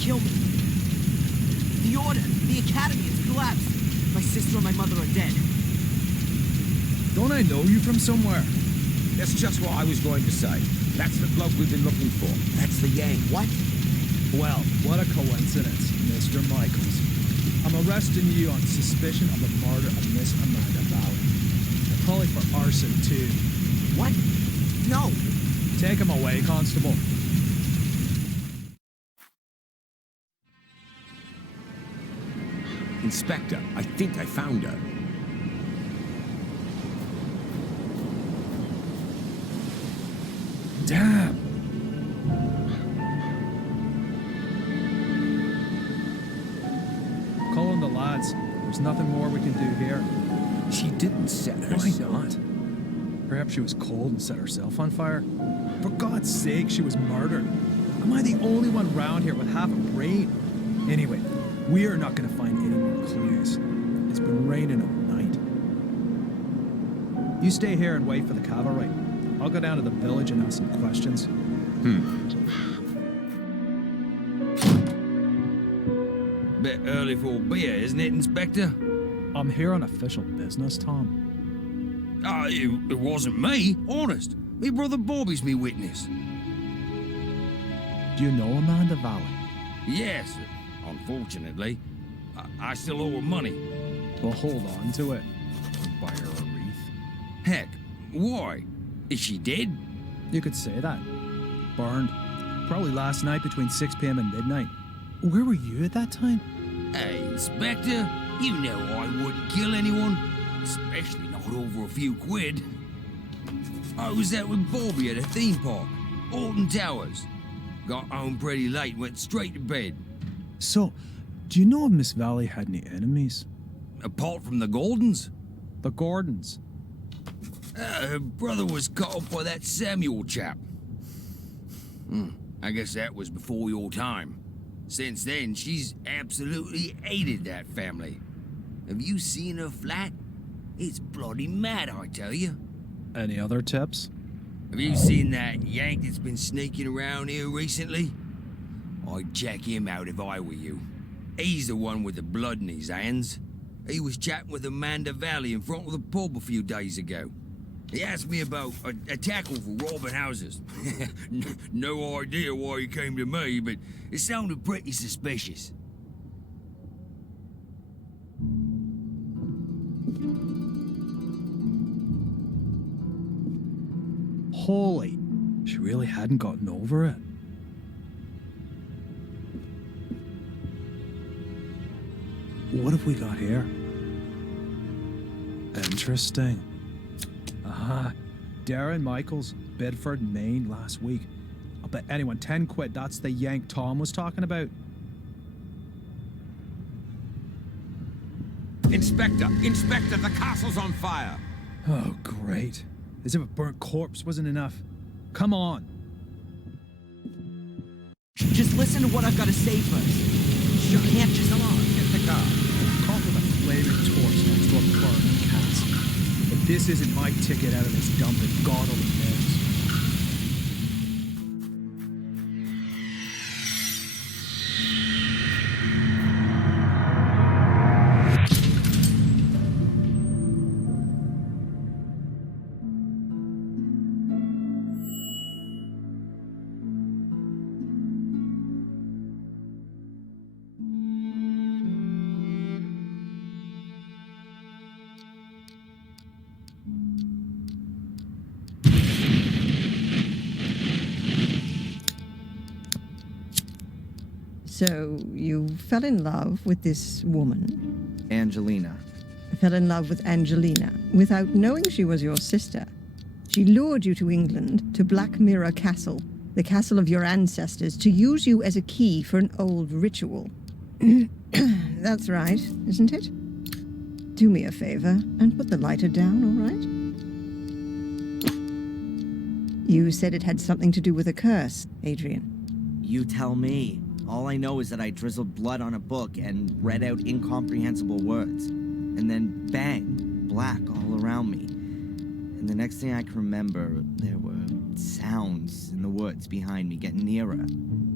kill me. The Order, the Academy, it's collapsed. My sister and my mother are dead. Don't I know you from somewhere? That's just what I was going to say. That's the bloke we've been looking for. That's the Yang. What? Well, what a coincidence, Mr. Michaels. I'm arresting you on suspicion of the murder of Miss Amanda Valley. And probably for arson, too. What? No. Take him away, Constable. Inspector, I think I found her. Damn! Call in the lads. There's nothing more we can do here. She didn't set herself. Why not? Perhaps she was cold and set herself on fire? For God's sake, she was murdered. Am I the only one round here with half a brain? Anyway, we are not going to find any more clues. It's been raining all night. You stay here and wait for the cavalry. I'll go down to the village and ask some questions. Bit early for a beer, isn't it, Inspector? I'm here on official business, Tom. It wasn't me, honest. Me brother Bobby's me witness. Do you know Amanda Valley? Yes, unfortunately. I still owe her money. Well, hold on to it. I'll buy her a wreath. Heck, why? Is she dead? You could say that. Burned. Probably last night between 6 p.m. and midnight. Where were you at that time? Hey, Inspector, you know I wouldn't kill anyone. Especially not over a few quid. I was out with Bobby at a theme park, Alton Towers. Got home pretty late and went straight to bed. So, do you know if Miss Valley had any enemies? Apart from the Gordons? The Gordons. Her brother was cut off by that Samuel chap. I guess that was before your time. Since then, she's absolutely hated that family. Have you seen her flat? It's bloody mad, I tell you. Any other tips? Have you seen that Yank that's been sneaking around here recently? I'd check him out if I were you. He's the one with the blood in his hands. He was chatting with Amanda Valley in front of the pub a few days ago. He asked me about a tackle for robbing houses. No idea why he came to me, but it sounded pretty suspicious. Holy, she really hadn't gotten over it. What have we got here? Interesting. Darrén Michaels, Bedford, Maine, last week. I'll bet anyone 10 quid that's the Yank Tom was talking about. Inspector! Inspector, the castle's on fire! Oh, great. As if a burnt corpse wasn't enough. Come on. Just listen to what I've got to say first. You can't just... Come on, get the car. Caught with a flaming torch next to a burning castle. If this isn't my ticket out of this dump, then God only knows. So, you fell in love with this woman? Angelina. Fell in love with Angelina without knowing she was your sister. She lured you to England, to Black Mirror Castle, the castle of your ancestors, to use you as a key for an old ritual. That's right, isn't it? Do me a favor and put the lighter down, all right? You said it had something to do with a curse, Adrian. You tell me. All I know is that I drizzled blood on a book and read out incomprehensible words. And then, bang, black all around me. And the next thing I can remember, there were sounds in the woods behind me getting nearer.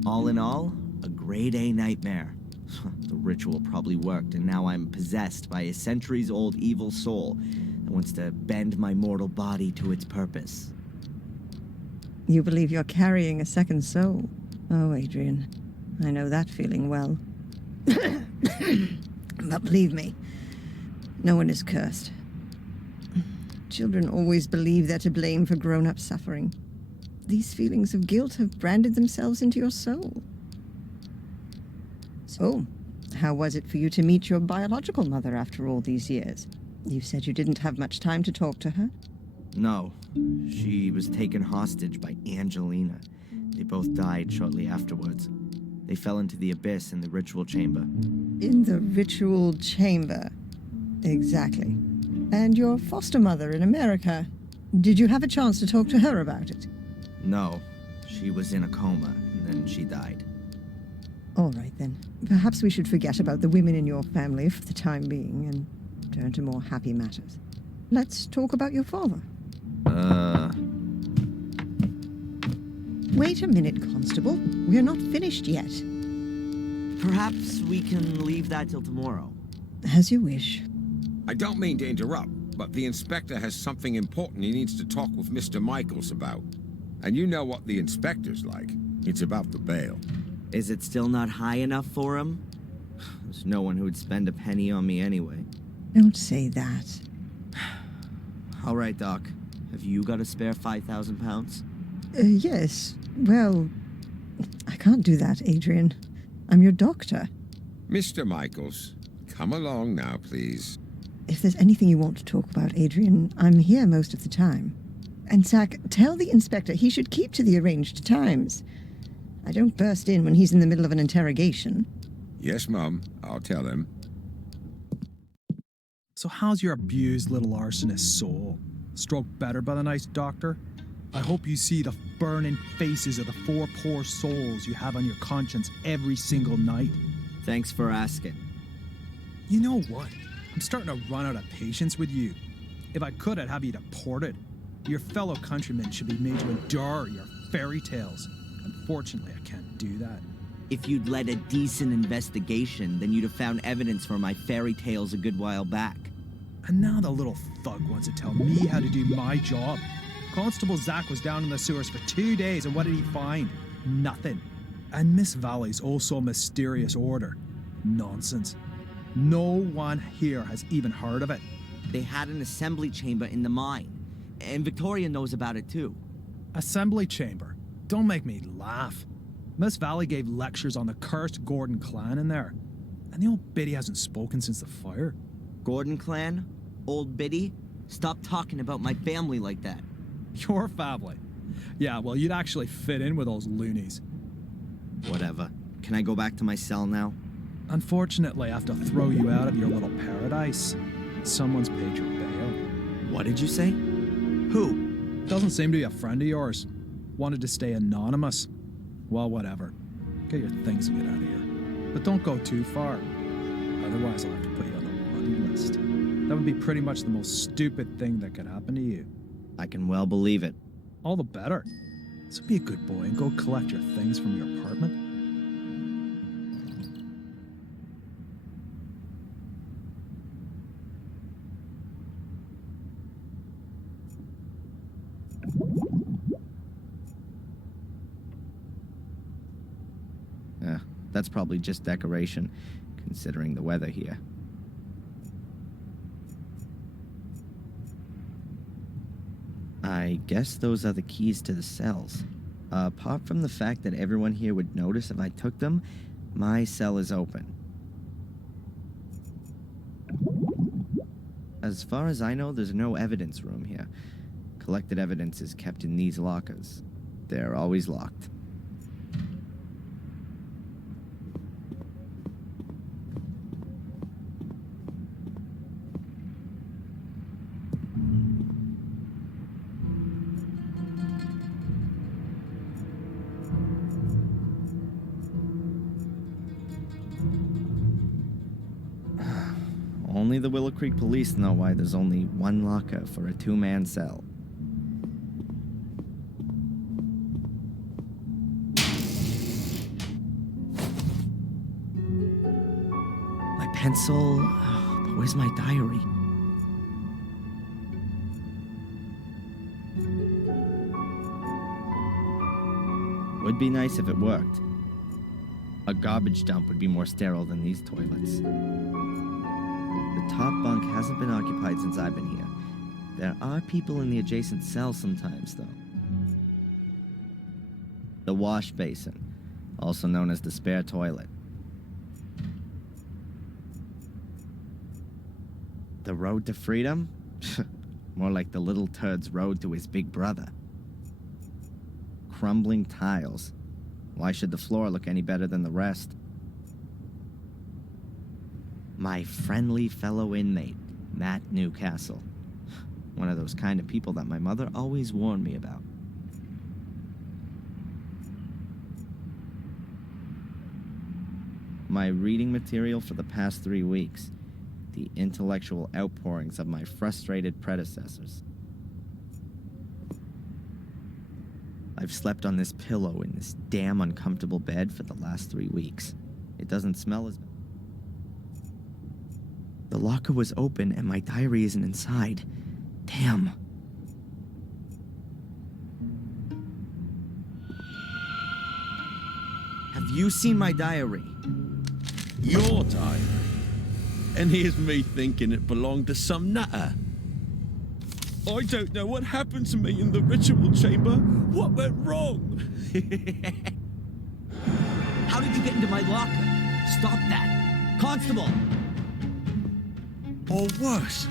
All in all, A grade A nightmare. The ritual probably worked, and now I'm possessed by a centuries-old evil soul that wants to bend my mortal body to its purpose. You believe you're carrying a second soul? Oh, Adrian, I know that feeling well. But believe me, no one is cursed. Children always believe they're to blame for grown-up suffering. These feelings of guilt have branded themselves into your soul. So, how was it for you to meet your biological mother after all these years? You said you didn't have much time to talk to her. No, she was taken hostage by Angelina. They both died shortly afterwards. They fell into the abyss in the ritual chamber. In the ritual chamber. Exactly. And your foster mother in America. Did you have a chance to talk to her about it? No, she was in a coma, and then she died. All right, then. Perhaps we should forget about the women in your family for the time being and turn to more happy matters. Let's talk about your father. Wait a minute, Constable. We're not finished yet. Perhaps we can leave that till tomorrow. As you wish. I don't mean to interrupt, but the inspector has something important he needs to talk with Mr. Michaels about. And you know what the inspector's like. It's about the bail. Is it still not high enough for him? There's no one who would spend a penny on me anyway. Don't say that. All right, Doc. Have you got a spare 5,000 pounds? Yes. Well, I can't do that, Adrian. I'm your doctor. Mr. Michaels, come along now, please. If there's anything you want to talk about, Adrian, I'm here most of the time. And Zach, tell the inspector he should keep to the arranged times. I don't burst in when he's in the middle of an interrogation. Yes, Mum, I'll tell him. So how's your abused little arsonist soul? Stroked better by the nice doctor? I hope you see the burning faces of the 4 poor souls you have on your conscience every single night. Thanks for asking. You know what? I'm starting to run out of patience with you. If I could, I'd have you deported. Your fellow countrymen should be made to endure your fairy tales. Unfortunately, I can't do that. If you'd led a decent investigation, then you'd have found evidence for my fairy tales a good while back. And now the little thug wants to tell me how to do my job. Constable Zach was down in the sewers for 2 days, and what did he find? Nothing. And Miss Valley's also mysterious order. Nonsense. No one here has even heard of it. They had an assembly chamber in the mine. And Victoria knows about it too. Assembly chamber? Don't make me laugh. Miss Valley gave lectures on the cursed Gordon clan in there. And the old biddy hasn't spoken since the fire. Gordon clan? Old Biddy? Stop talking about my family like that. Your family? Yeah, well, you'd actually fit in with those loonies. Whatever. Can I go back to my cell now? Unfortunately, I have to throw you out of your little paradise. Someone's paid your bail. What did you say? Who? Doesn't seem to be a friend of yours. Wanted to stay anonymous. Well, whatever. Get your things and get out of here. But don't go too far. Otherwise, I'll have to put you on the bloody list. That would be pretty much the most stupid thing that could happen to you. I can well believe it. All the better. So be a good boy and go collect your things from your apartment. That's probably just decoration, considering the weather here. I guess those are the keys to the cells. Apart from the fact that everyone here would notice if I took them, my cell is open. As far as I know, there's no evidence room here. Collected evidence is kept in these lockers. They're always locked. Only the Willow Creek police know why there's only one locker for a 2-man cell. My pencil. But where's my diary? Would be nice if it worked. A garbage dump would be more sterile than these toilets. The top bunk hasn't been occupied since I've been here. There are people in the adjacent cell sometimes, though. The wash basin, also known as the spare toilet. The road to freedom? More like the little turd's road to his big brother. Crumbling tiles. Why should the floor look any better than the rest? My friendly fellow inmate, Matt Newcastle. One of those kind of people that my mother always warned me about. My reading material for the past 3 weeks. The intellectual outpourings of my frustrated predecessors. I've slept on this pillow in this damn uncomfortable bed for the last 3 weeks. It doesn't smell as bad. The locker was open and my diary isn't inside. Damn. Have you seen my diary? Your diary? And here's me thinking it belonged to some nutter. I don't know what happened to me in the ritual chamber. What went wrong? How did you get into my locker? Stop that. Constable! Or worse,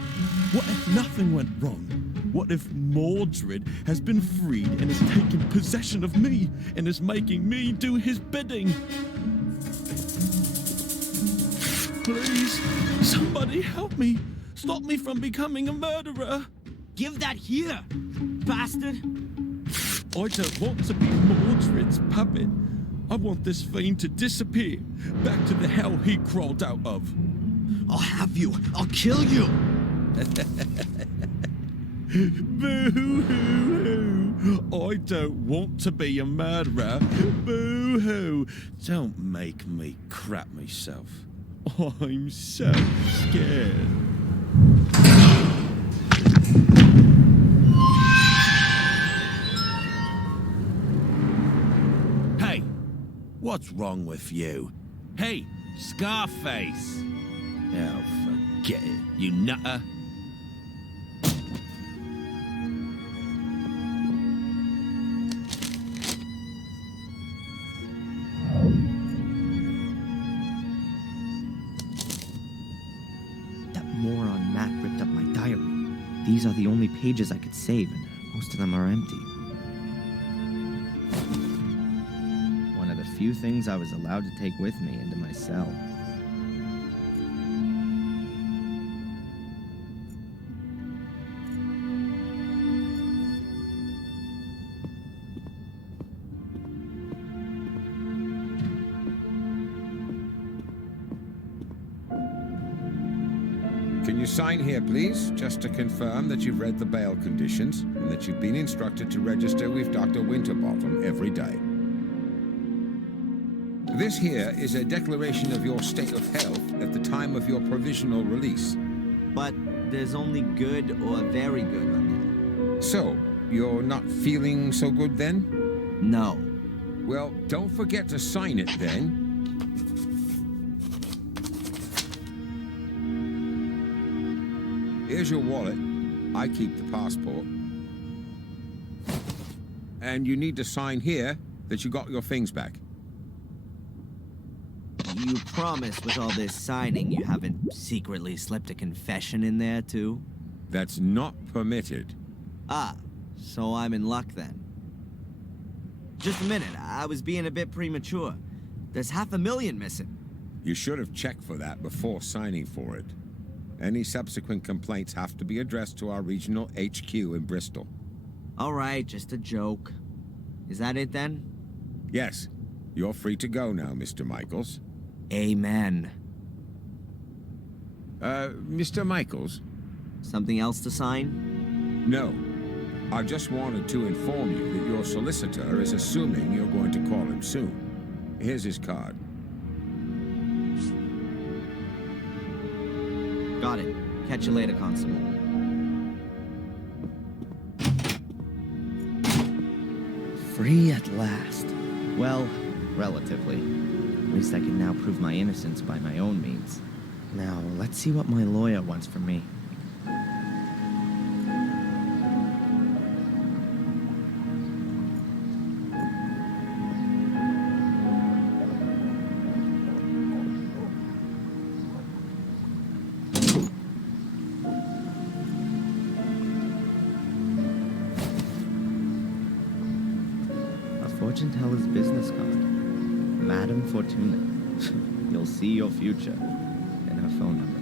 what if nothing went wrong? What if Mordred has been freed and has taken possession of me and is making me do his bidding? Please, somebody help me. Stop me from becoming a murderer. Give that here, bastard! I don't want to be Mordred's puppet. I want this fiend to disappear, back to the hell he crawled out of. I'll have you. I'll kill you. Boo-hoo-hoo. I don't want to be a murderer. Boo-hoo. Don't make me crap myself. I'm so scared. Hey, what's wrong with you? Hey, Scarface. Oh, forget it, you nutter. That moron Matt ripped up my diary. These are the only pages I could save, and most of them are empty. One of the few things I was allowed to take with me into my cell. Can you sign here, please, just to confirm that you've read the bail conditions and that you've been instructed to register with Dr. Winterbottom every day? This here is a declaration of your state of health at the time of your provisional release. But there's only good or very good on So, you're not feeling so good then? there. No. Well, don't forget to sign it then. Here's your wallet. I keep the passport. And you need to sign here that you got your things back. You promise with all this signing you haven't secretly slipped a confession in there, too? That's not permitted. Ah, so I'm in luck then. Just a minute, I was being a bit premature. There's $500,000 missing. You should have checked for that before signing for it. Any subsequent complaints have to be addressed to our regional HQ in Bristol. All right, just a joke. Is that it then? Yes, you're free to go now, Mr. Michaels. Amen. Mr. Michaels? Something else to sign? No. I just wanted to inform you that your solicitor is assuming you're going to call him soon. Here's his card. Got it. Catch you later, Constable. Free at last. Well, relatively. At least I can now prove my innocence by my own means. Now, let's see what my lawyer wants from me. Fortune teller's business card. Madam Fortuna. You'll see your future. And her phone number.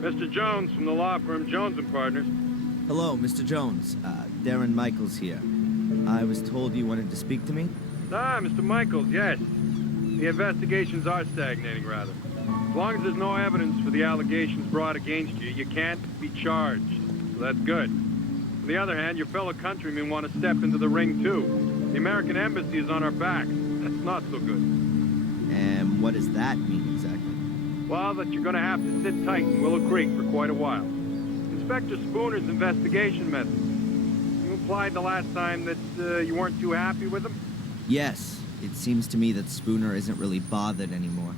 Mr. Jones from the law firm Jones & Partners. Hello, Mr. Jones. Darren Майклз here. I was told you wanted to speak to me? Ah, Mr. Michaels, yes. The investigations are stagnating, rather. As long as there's no evidence for the allegations brought against you, you can't be charged. So that's good. On the other hand, your fellow countrymen want to step into the ring, too. The American embassy is on our backs. That's not so good. And what does that mean exactly? Well, that you're going to have to sit tight in Willow Creek for quite a while. Inspector Spooner's investigation methods. You implied the last time that you weren't too happy with him? Yes. It seems to me that Spooner isn't really bothered anymore.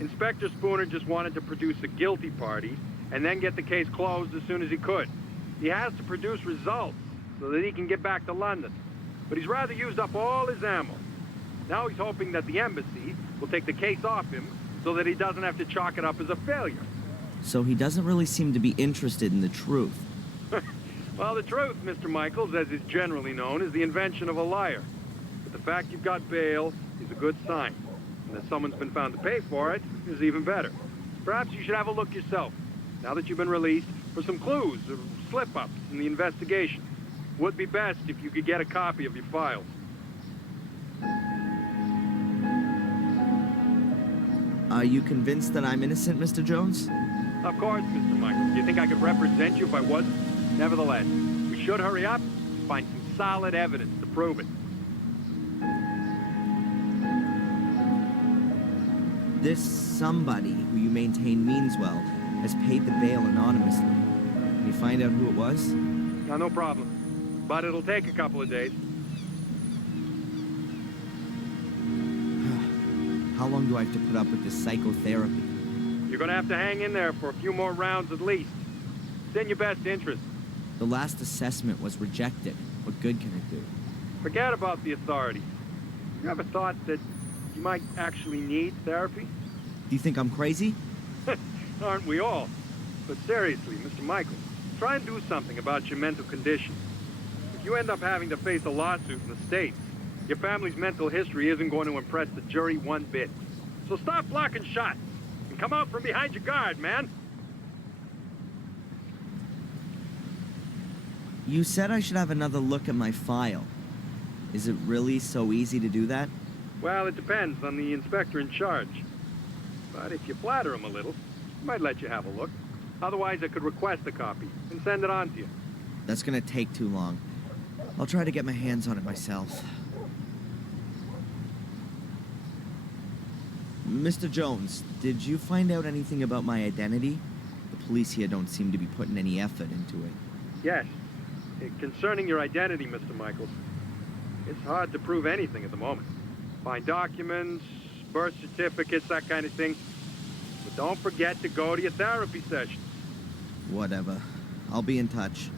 Inspector Spooner just wanted to produce a guilty party and then get the case closed as soon as he could. He has to produce results so that he can get back to London. But he's rather used up all his ammo. Now he's hoping that the embassy will take the case off him so that he doesn't have to chalk it up as a failure. So he doesn't really seem to be interested in the truth. Well, the truth, Mr. Michaels, as is generally known, is the invention of a liar. But the fact you've got bail is a good sign. And that someone's been found to pay for it is even better. Perhaps you should have a look yourself, now that you've been released, for some clues or slip-ups in the investigation. Would be best if you could get a copy of your files. Are you convinced that I'm innocent, Mr. Jones? Of course, Mr. Michaels. Do you think I could represent you if I wasn't? Nevertheless, we should hurry up and find some solid evidence to prove it. This somebody who you maintain means well has paid the bail anonymously. Can you find out who it was? Now, no problem. But it'll take a couple of days. How long do I have to put up with this psychotherapy? You're gonna have to hang in there for a few more rounds at least. It's in your best interest. The last assessment was rejected. What good can it do? Forget about the authorities. You ever thought that you might actually need therapy? Do you think I'm crazy? Aren't we all? But seriously, Mr. Michael, try and do something about your mental condition. If you end up having to face a lawsuit in the States, your family's mental history isn't going to impress the jury one bit. So stop blocking shots and come out from behind your guard, man. You said I should have another look at my file. Is it really so easy to do that? Well, it depends on the inspector in charge. But if you flatter him a little, he might let you have a look. Otherwise, I could request a copy and send it on to you. That's gonna take too long. I'll try to get my hands on it myself. Mr. Jones, did you find out anything about my identity? The police here don't seem to be putting any effort into it. Yes. Concerning your identity, Mr. Michaels, it's hard to prove anything at the moment. Find documents, birth certificates, that kind of thing. But don't forget to go to your therapy sessions. Whatever. I'll be in touch.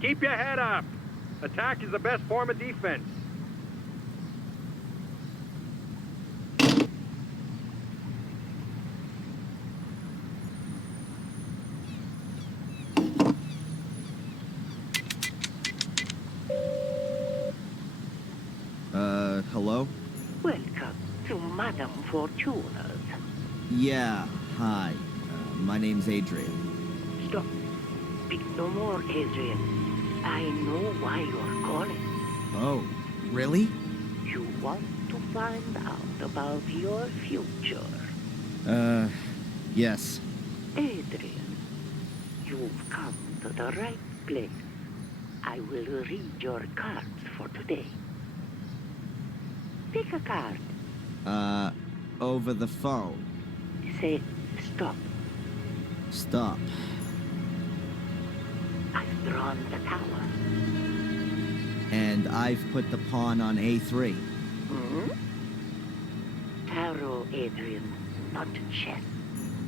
Keep your head up. Attack is the best form of defense. Hello? Welcome to Madame Fortuna's. Yeah, hi. My name's Adrian. Stop. Speak no more, Adrian. I know why you're calling. Oh, really? You want to find out about your future. Yes. Adrian, you've come to the right place. I will read your cards for today. Pick a card. Over the phone. Say stop. Stop. I've drawn the tower. And I've put the pawn on A3. Tarot, Adrian, not chess.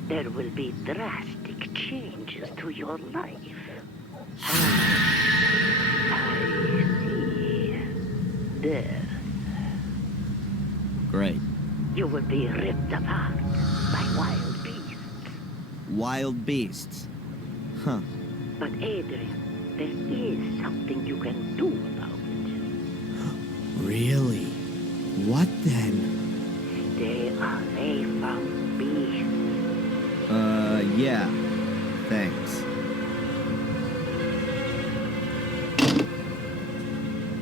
There will be drastic changes to your life. I see. Death. Great. You will be ripped apart by wild beasts. Wild beasts. Huh. But Adrian, there is something you can do about it. Really? What then? Stay away from beasts. Yeah. Thanks.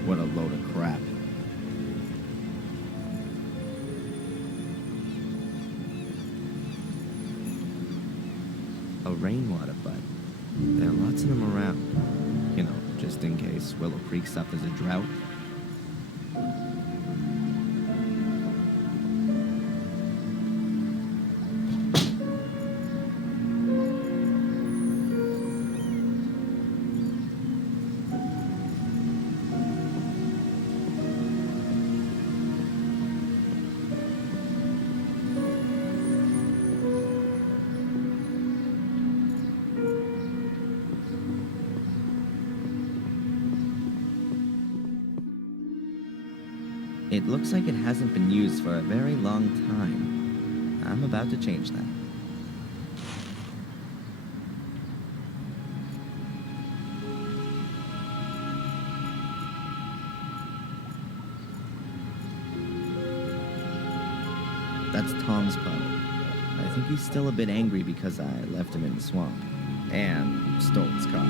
What a load of crap. A rainwater butt. There are lots of them around. You know, just in case Willow Creek suffers a drought. It looks like it hasn't been used for a very long time. I'm about to change that. That's Tom's pub. I think he's still a bit angry because I left him in the swamp. And stole his car.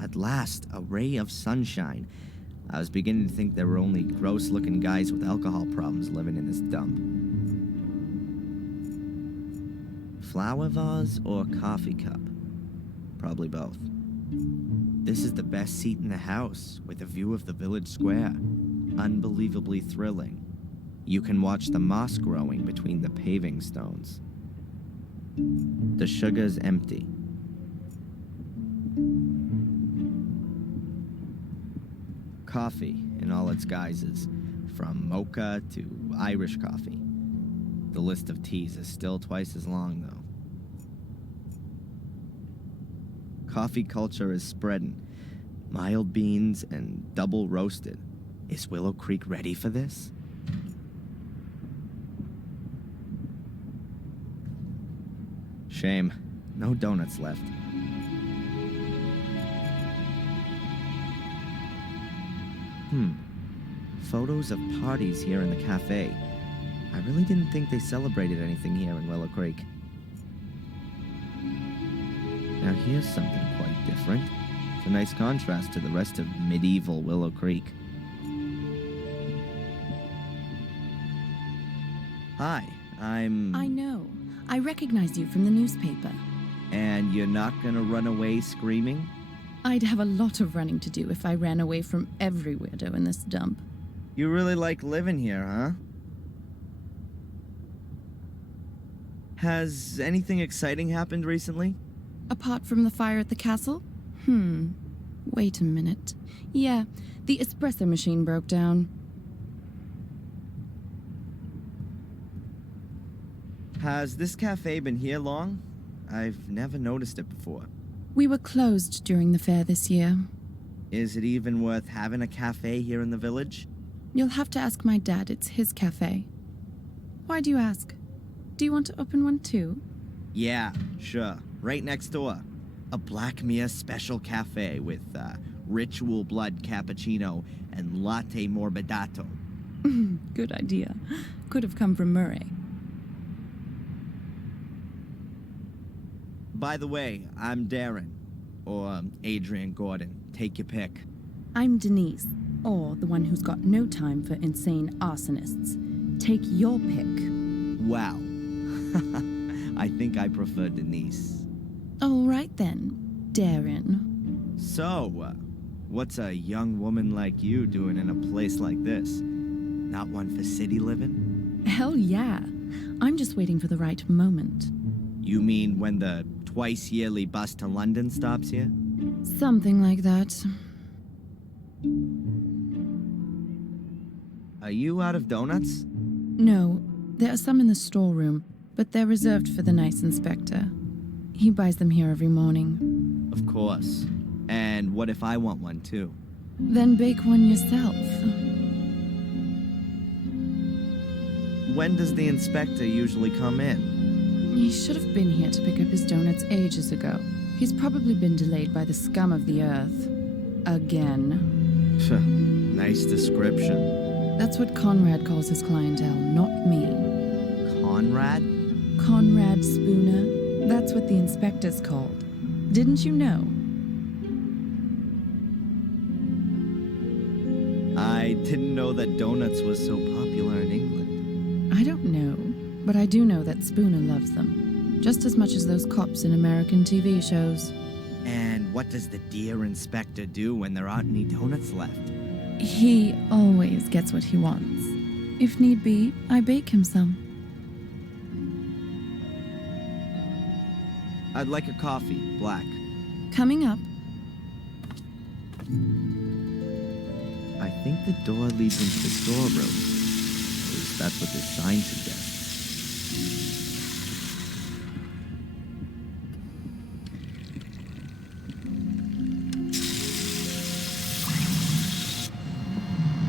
At last, a ray of sunshine. I was beginning to think there were only gross-looking guys with alcohol problems living in this dump. Flower vase or coffee cup? Probably both. This is the best seat in the house, with a view of the village square. Unbelievably thrilling. You can watch the moss growing between the paving stones. The sugar's empty. Coffee in all its guises, from mocha to Irish coffee. The list of teas is still twice as long, though. Coffee culture is spreading. Mild beans and double roasted. Is Willow Creek ready for this? Shame. No donuts left. Photos of parties here in the cafe. I really didn't think they celebrated anything here in Willow Creek. Now here's something quite different. It's a nice contrast to the rest of medieval Willow Creek. Hi, I know. I recognize you from the newspaper. And you're not gonna run away screaming? I'd have a lot of running to do if I ran away from every weirdo in this dump. You really like living here, huh? Has anything exciting happened recently? Apart from the fire at the castle? Wait a minute. Yeah, the espresso machine broke down. Has this cafe been here long? I've never noticed it before. We were closed during the fair this year. Is it even worth having a cafe here in the village? You'll have to ask my dad. It's his cafe. Why do you ask? Do you want to open one too? Yeah, sure. Right next door. A Black Mirror special cafe with ritual blood cappuccino and latte morbidato. Good idea. Could have come from Murray. By the way, I'm Darren. Or Adrian Gordon. Take your pick. I'm Denise, or the one who's got no time for insane arsonists. Take your pick. Wow. I think I prefer Denise. All right then, Darren. So, what's a young woman like you doing in a place like this? Not one for city living? Hell yeah. I'm just waiting for the right moment. You mean when the twice-yearly bus to London stops here? Something like that. Are you out of donuts? No, there are some in the storeroom, but they're reserved for the nice inspector. He buys them here every morning. Of course. And what if I want one too? Then bake one yourself. When does the inspector usually come in? He should have been here to pick up his donuts ages ago. He's probably been delayed by the scum of the earth. Again. Nice description. That's what Conrad calls his clientele, not me. Conrad? Conrad Spooner. That's what the inspector's called. Didn't you know? I didn't know that donuts was so popular in England. I don't know, but I do know that Spooner loves them. Just as much as those cops in American TV shows. And what does the dear inspector do when there aren't any donuts left? He always gets what he wants. If need be, I bake him some. I'd like a coffee, black. Coming up. I think the door leads into the storeroom. At least that's what this sign suggests.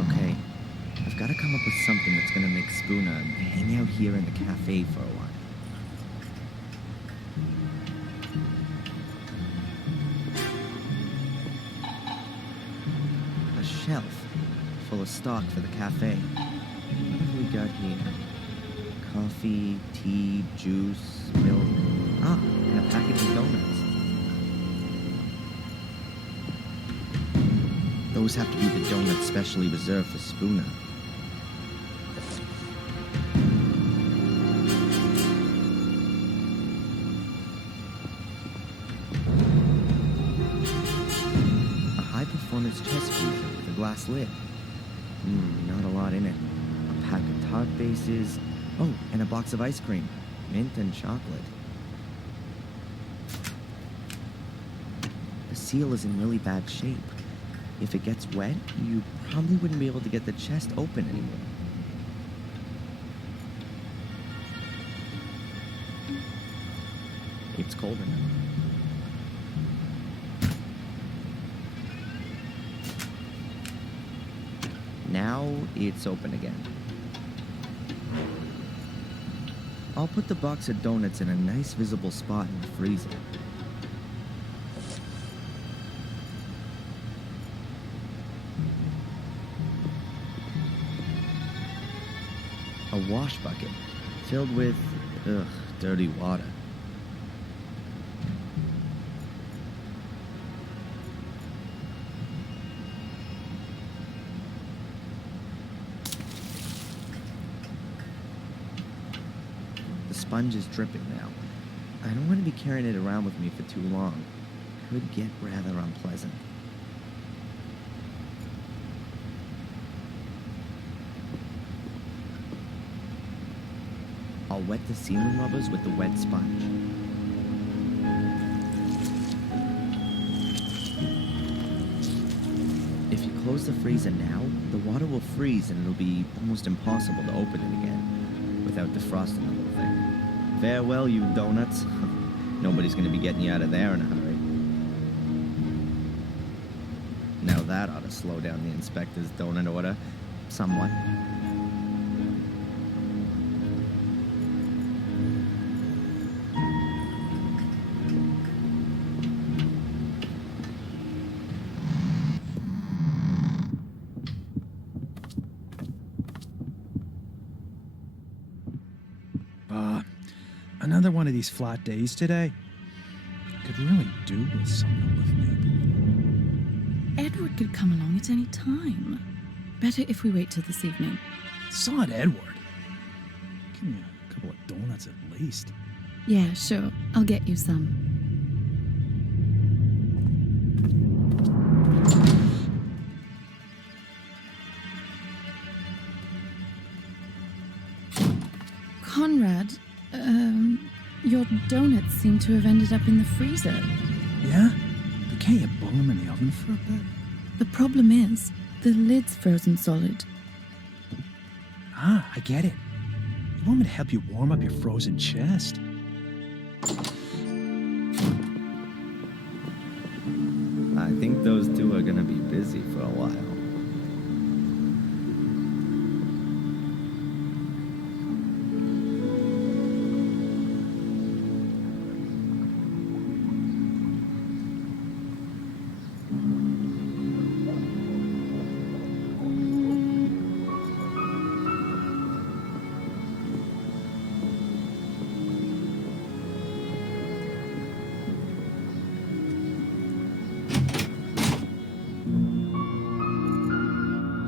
Okay, I've got to come up with something that's gonna make Spooner hang out here in the cafe for a while. Shelf full of stock for the cafe. What have we got here? Coffee, tea, juice, milk. Ah, and a package of donuts. Those have to be the donuts specially reserved for Spooner. High-performance chess freezer with a glass lid. Not a lot in it. A pack of tart bases. Oh, and a box of ice cream. Mint and chocolate. The seal is in really bad shape. If it gets wet, you probably wouldn't be able to get the chest open anymore. It's cold enough. Now it's open again. I'll put the box of donuts in a nice visible spot in the freezer. A wash bucket filled with, dirty water. The sponge is dripping now. I don't want to be carrying it around with me for too long. It could get rather unpleasant. I'll wet the ceiling rubbers with the wet sponge. If you close the freezer now, the water will freeze and it'll be almost impossible to open it again without defrosting the whole thing. Farewell, you donuts. Nobody's gonna be getting you out of there in a hurry. Now that ought to slow down the inspector's donut order somewhat. Another one of these flat days today. Could really do with someone with me. Edward could come along at any time. Better if we wait till this evening. It's not Edward. Give me a couple of donuts at least. Yeah, sure. I'll get you some. Conrad, your donuts seem to have ended up in the freezer. Yeah? But can't you boil them in the oven for a bit? The problem is, the lid's frozen solid. Ah, I get it. You want me to help you warm up your frozen chest? I think those two are gonna be busy for a while.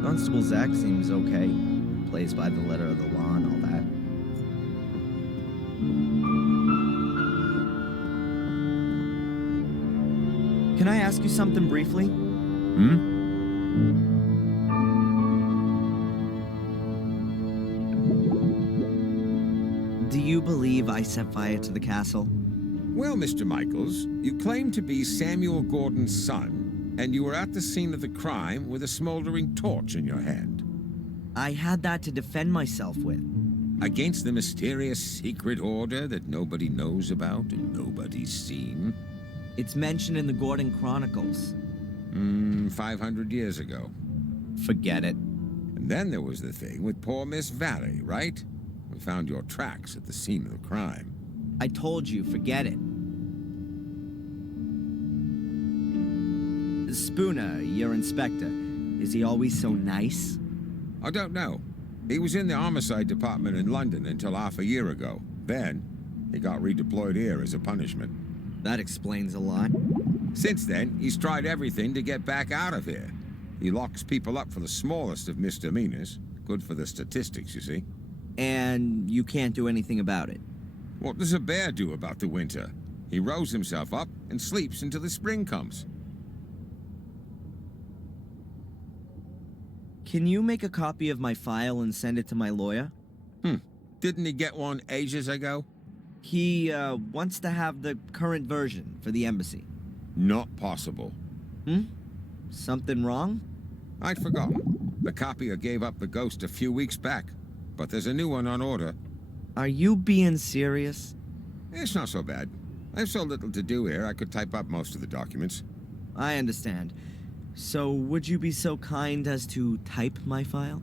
Constable Zach seems okay. Plays by the letter of the law and all that. Can I ask you something briefly? Do you believe I set fire to the castle? Well, Mr. Michaels, you claim to be Samuel Gordon's son, and you were at the scene of the crime with a smoldering torch in your hand. I had that to defend myself with. Against the mysterious secret order that nobody knows about and nobody's seen? It's mentioned in the Gordon Chronicles. 500 years ago. Forget it. And then there was the thing with poor Miss Valley, right? We found your tracks at the scene of the crime. I told you, forget it. Spooner, your inspector, is he always so nice? I don't know. He was in the homicide department in London until half a year ago. Then, he got redeployed here as a punishment. That explains a lot. Since then, he's tried everything to get back out of here. He locks people up for the smallest of misdemeanors. Good for the statistics, you see. And you can't do anything about it? What does a bear do about the winter? He rows himself up and sleeps until the spring comes. Can you make a copy of my file and send it to my lawyer? Didn't he get one ages ago? He, wants to have the current version for the embassy. Not possible. Something wrong? I'd forgotten. The copier gave up the ghost a few weeks back, but there's a new one on order. Are you being serious? It's not so bad. I have so little to do here, I could type up most of the documents. I understand. So, would you be so kind as to type my file?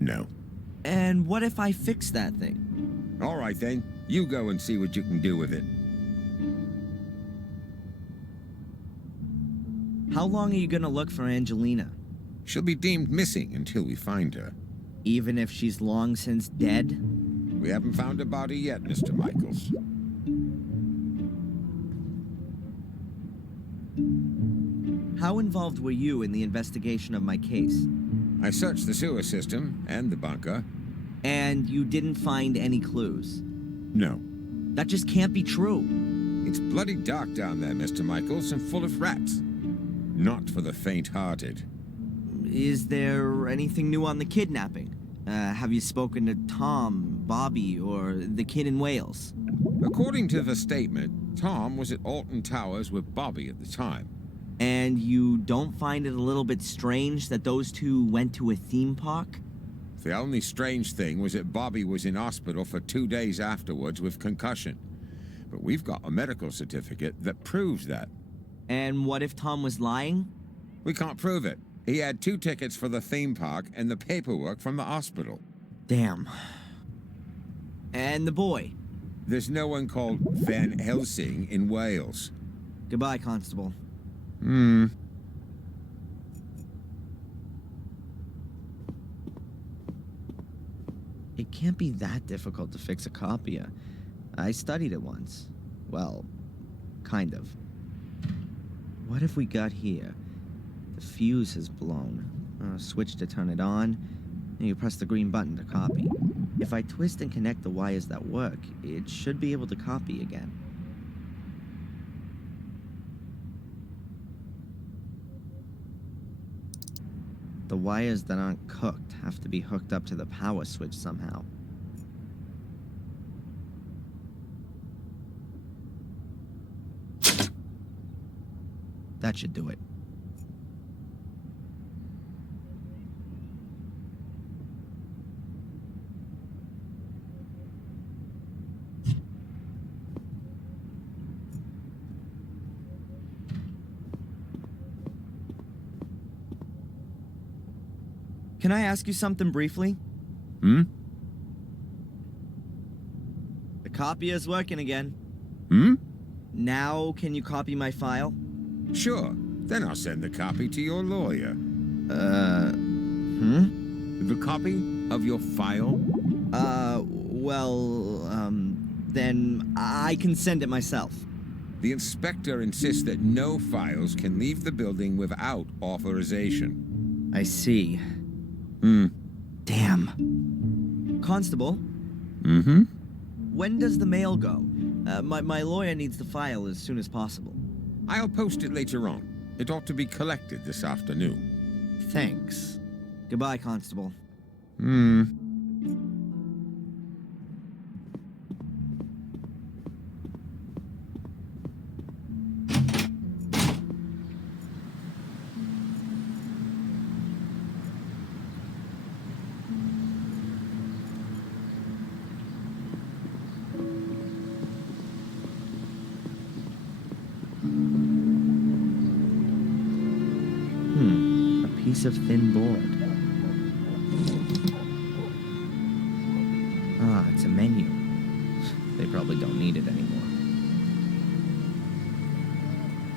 No. And what if I fix that thing? All right, then. You go and see what you can do with it. How long are you gonna look for Angelina? She'll be deemed missing until we find her. Even if she's long since dead? We haven't found her body yet, Mr. Michaels. How involved were you in the investigation of my case? I searched the sewer system and the bunker. And you didn't find any clues? No. That just can't be true. It's bloody dark down there, Mr. Michaels, and full of rats. Not for the faint-hearted. Is there anything new on the kidnapping? Have you spoken to Tom, Bobby, or the kid in Wales? According to the statement, Tom was at Alton Towers with Bobby at the time. And you don't find it a little bit strange that those two went to a theme park? The only strange thing was that Bobby was in hospital for 2 days afterwards with concussion. But we've got a medical certificate that proves that. And what if Tom was lying? We can't prove it. He had 2 tickets for the theme park and the paperwork from the hospital. Damn. And the boy? There's no one called Van Helsing in Wales. Goodbye, Constable. It It can't be that difficult to fix a copier. I studied it once. Well, kind of. What if we got here? The fuse has blown. Switch to turn it on, and you press the green button to copy. If I twist and connect the wires that work, it should be able to copy again. The wires that aren't cooked have to be hooked up to the power switch somehow. That should do it. Can I ask you something briefly? Hmm? The copier is working again. Hmm? Now can you copy my file? Sure. Then I'll send the copy to your lawyer. The copy of your file? Then I can send it myself. The inspector insists that no files can leave the building without authorization. I see. Damn. Constable? Mm-hmm? When does the mail go? My lawyer needs the file as soon as possible. I'll post it later on. It ought to be collected this afternoon. Thanks. Goodbye, Constable. Piece of thin board. Ah, it's a menu. They probably don't need it anymore.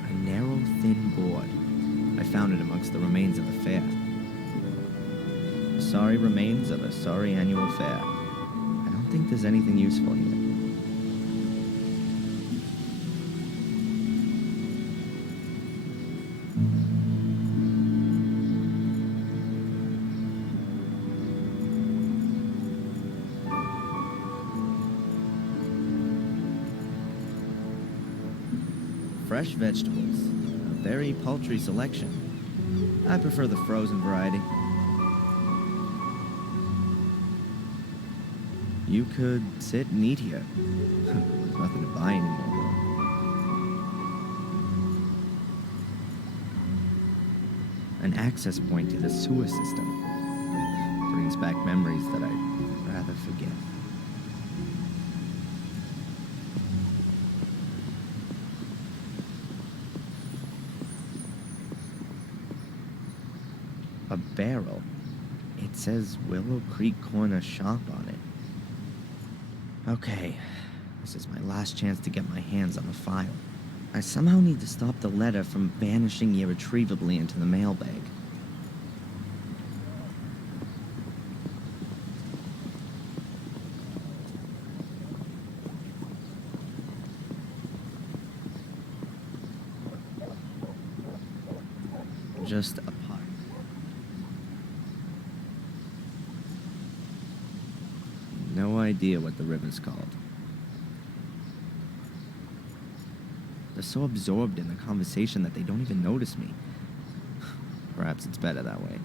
A narrow, thin board. I found it amongst the remains of the fair. Sorry remains of a sorry annual fair. I don't think there's anything useful here. Fresh vegetables. A very paltry selection. I prefer the frozen variety. You could sit and eat here. There's nothing to buy anymore, though. An access point to the sewer system. Brings back memories that I'd rather forget. A barrel. It says Willow Creek Corner Shop on it. Okay, this is my last chance to get my hands on the file. I somehow need to stop the letter from vanishing irretrievably into the mailbag. Just a pot. No idea what the river's called. They're so absorbed in the conversation that they don't even notice me. Perhaps it's better that way.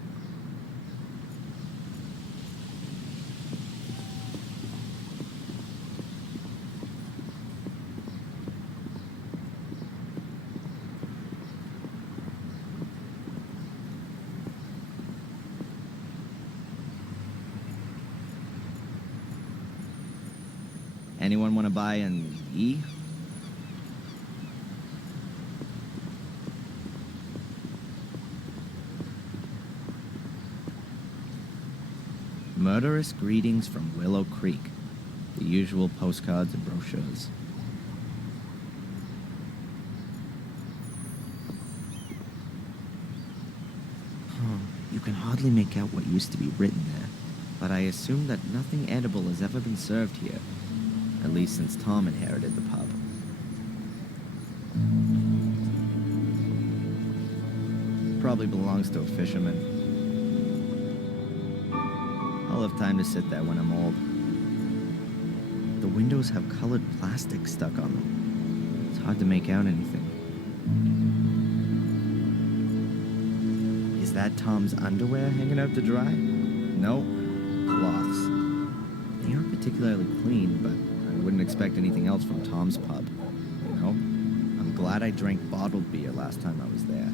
Anyone want to buy an E? Murderous greetings from Willow Creek. The usual postcards and brochures. You can hardly make out what used to be written there. but I assume that nothing edible has ever been served here, at least since Tom inherited the pub. Probably belongs to a fisherman. I'll have time to sit there when I'm old. The windows have colored plastic stuck on them. It's hard to make out anything. Is that Tom's underwear hanging out to dry? Nope. Cloths. They aren't particularly clean, but I wouldn't expect anything else from Tom's pub. You know? I'm glad I drank bottled beer last time I was there.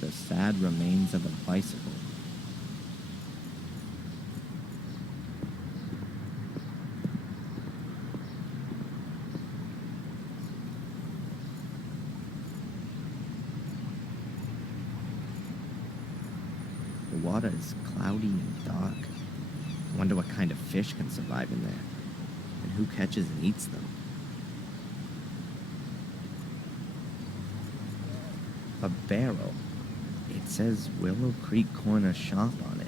The sad remains of a bicycle. The water is cloudy and dark. I wonder what kind of fish can survive in there, and who catches and eats them. A barrel. It says Willow Creek Corner Shop on it.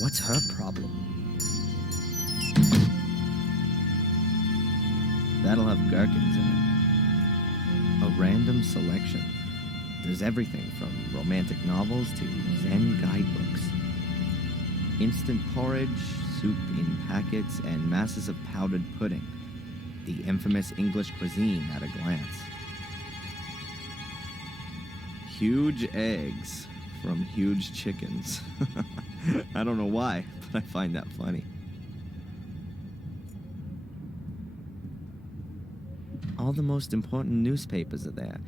What's her problem? That'll have gherkins in it. A random selection. There's everything from romantic novels to Zen guidebooks. Instant porridge, soup in packets, and masses of powdered pudding. The infamous English cuisine at a glance. Huge eggs from huge chickens. I don't know why, but I find that funny. All the most important newspapers are there.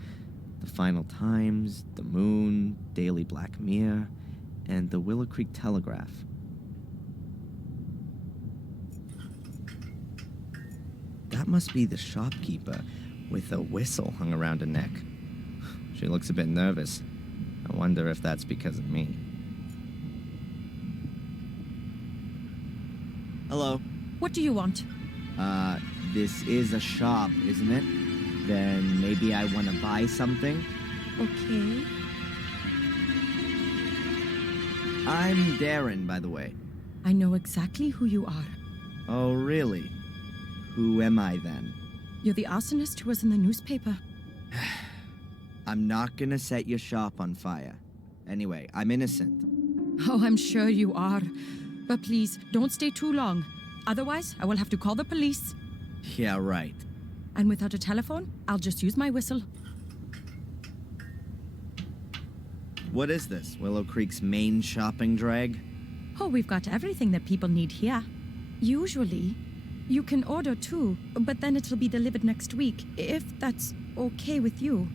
The Final Times, The Moon, Daily Black Mirror, and the Willow Creek Telegraph. That must be the shopkeeper with a whistle hung around her neck. She looks a bit nervous. I wonder if that's because of me. Hello. What do you want? This is a shop, isn't it? Then maybe I want to buy something. Okay. I'm Darren, by the way. I know exactly who you are. Oh, really? Who am I then? You're the arsonist who was in the newspaper. I'm not gonna set your shop on fire. Anyway, I'm innocent. Oh, I'm sure you are. But please, don't stay too long. Otherwise, I will have to call the police. Yeah, right. And without a telephone, I'll just use my whistle. What is this? Willow Creek's main shopping drag? Oh, we've got everything that people need here. Usually, you can order too, but then it'll be delivered next week, if that's okay with you.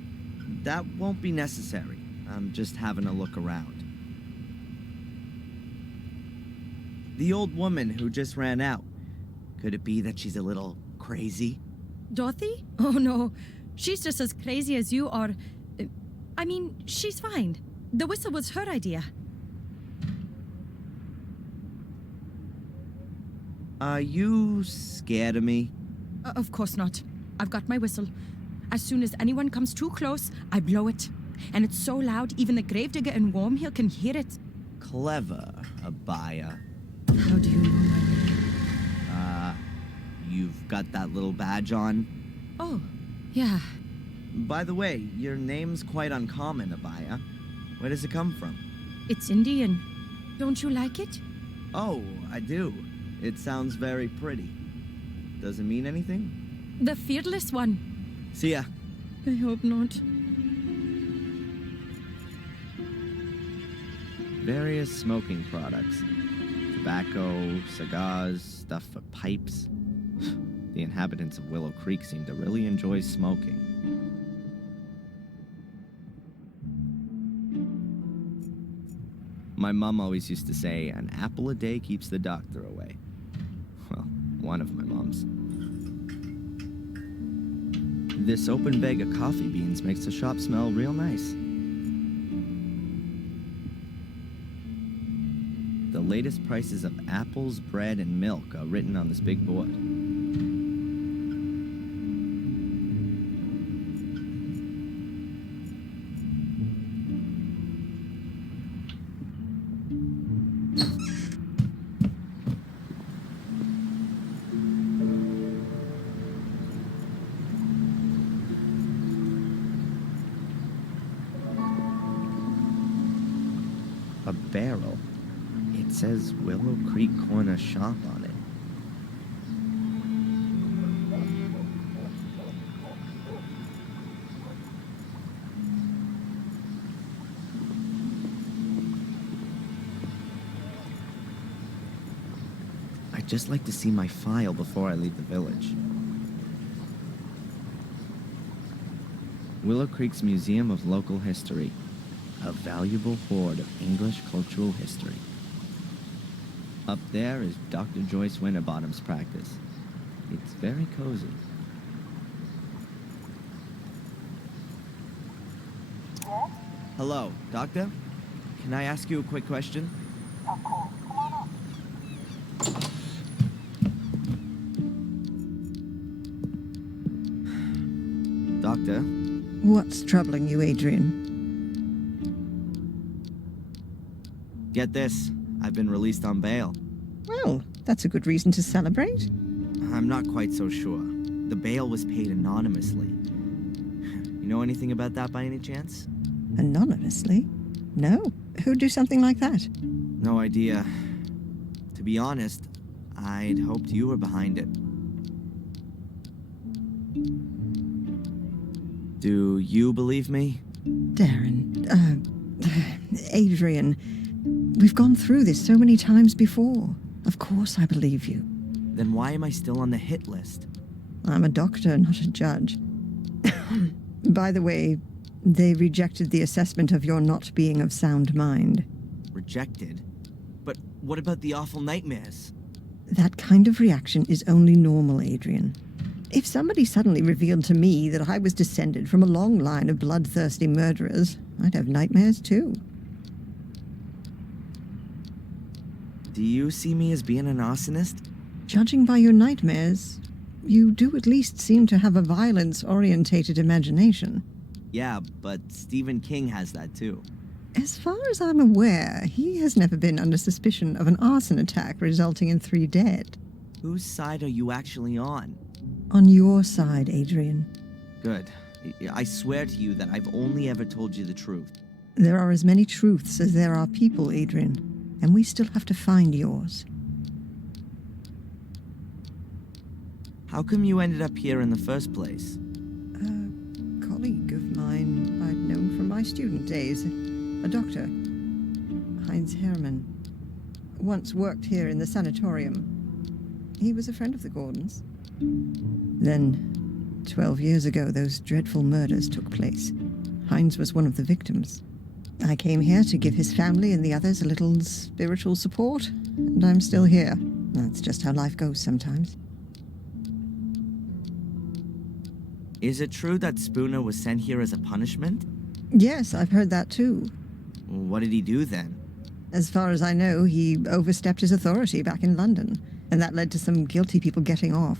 That won't be necessary. I'm just having a look around. The old woman who just ran out. Could it be that she's a little crazy? Dorothy? Oh no, she's just as crazy as you are. I mean, she's fine. The whistle was her idea. Are you scared of me? Of course not. I've got my whistle. As soon as anyone comes too close, I blow it. And it's so loud, even the gravedigger in Wormhill can hear it. Clever, Abaya. How do you know my name? You've got that little badge on? Oh, yeah. By the way, your name's quite uncommon, Abaya. Where does it come from? It's Indian. Don't you like it? Oh, I do. It sounds very pretty. Does it mean anything? The fearless one. See ya. I hope not. Various smoking products. Tobacco, cigars, stuff for pipes. The The inhabitants of Willow Creek seem to really enjoy smoking. My mom always used to say, an apple a day keeps the doctor away. Well, one of my moms. This open bag of coffee beans makes the shop smell real nice. The latest prices of apples, bread, and milk are written on this big board. A barrel. It says Willow Creek Corner Shop on it. I'd just like to see my file before I leave the village. Willow Creek's Museum of Local History. A valuable hoard of English cultural history. Up there is Dr. Joyce Winterbottom's practice. It's very cozy. Yes? Hello, Doctor? Can I ask you a quick question? Of course. Come on up. Doctor? What's troubling you, Adrian? Get this. I've been released on bail. Well, that's a good reason to celebrate. I'm not quite so sure. The bail was paid anonymously. You know anything about that by any chance? Anonymously? No. Who'd do something like that? No idea. To be honest, I'd hoped you were behind it. Do you believe me? Darren, Adrian, we've gone through this so many times before. Of course I believe you. Then why am I still on the hit list? I'm a doctor, not a judge. By the way, they rejected the assessment of your not being of sound mind. Rejected? But what about the awful nightmares? That kind of reaction is only normal, Adrian. If somebody suddenly revealed to me that I was descended from a long line of bloodthirsty murderers, I'd have nightmares too. Do you see me as being an arsonist? Judging by your nightmares, you do at least seem to have a violence-orientated imagination. Yeah, but Stephen King has that too. As far as I'm aware, he has never been under suspicion of an arson attack resulting in 3 dead. Whose side are you actually on? On your side, Adrian. Good. I swear to you that I've only ever told you the truth. There are as many truths as there are people, Adrian, and we still have to find yours. How come you ended up here in the first place? A colleague of mine I'd known from my student days, a doctor, Heinz Hermann, once worked here in the sanatorium. He was a friend of the Gordons. Then, 12 years ago, those dreadful murders took place. Heinz was one of the victims. I came here to give his family and the others a little spiritual support, and I'm still here. That's just how life goes sometimes. Is it true that Spooner was sent here as a punishment? Yes, I've heard that too. What did he do then? As far as I know, he overstepped his authority back in London, and that led to some guilty people getting off.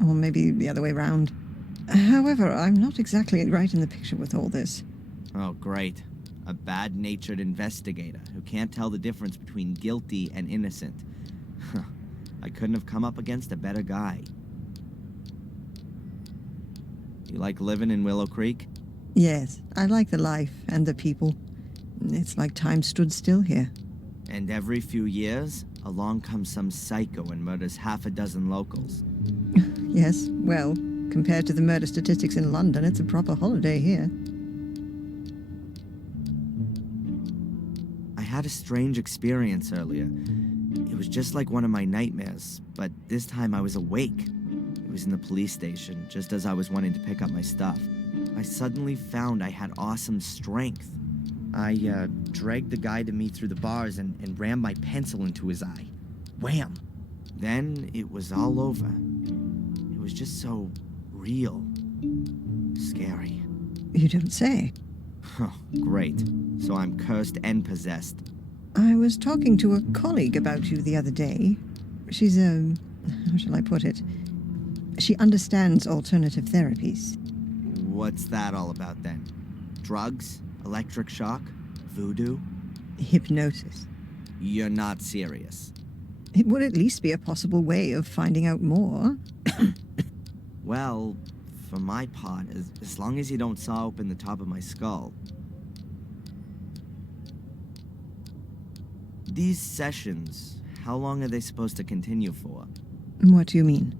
Or maybe the other way round. However, I'm not exactly right in the picture with all this. Oh, great. A bad-natured investigator who can't tell the difference between guilty and innocent. I couldn't have come up against a better guy. You like living in Willow Creek? Yes, I like the life and the people. It's like time stood still here. And every few years, along comes some psycho and murders half a dozen locals. Yes, well, compared to the murder statistics in London, it's a proper holiday here. I had a strange experience earlier. It was just like one of my nightmares, but this time I was awake. It was in the police station, just as I was wanting to pick up my stuff. I suddenly found I had awesome strength. I dragged the guy to me through the bars and rammed my pencil into his eye. Wham! Then it was all over. It was just so real. Scary. You don't say. Huh, great. So I'm cursed and possessed. I was talking to a colleague about you the other day. She's how shall I put it? She understands alternative therapies. What's that all about then? Drugs? Electric shock? Voodoo? Hypnosis. You're not serious. It would at least be a possible way of finding out more. Well, for my part, as long as you don't saw open the top of my skull. These sessions, how long are they supposed to continue for? What do you mean?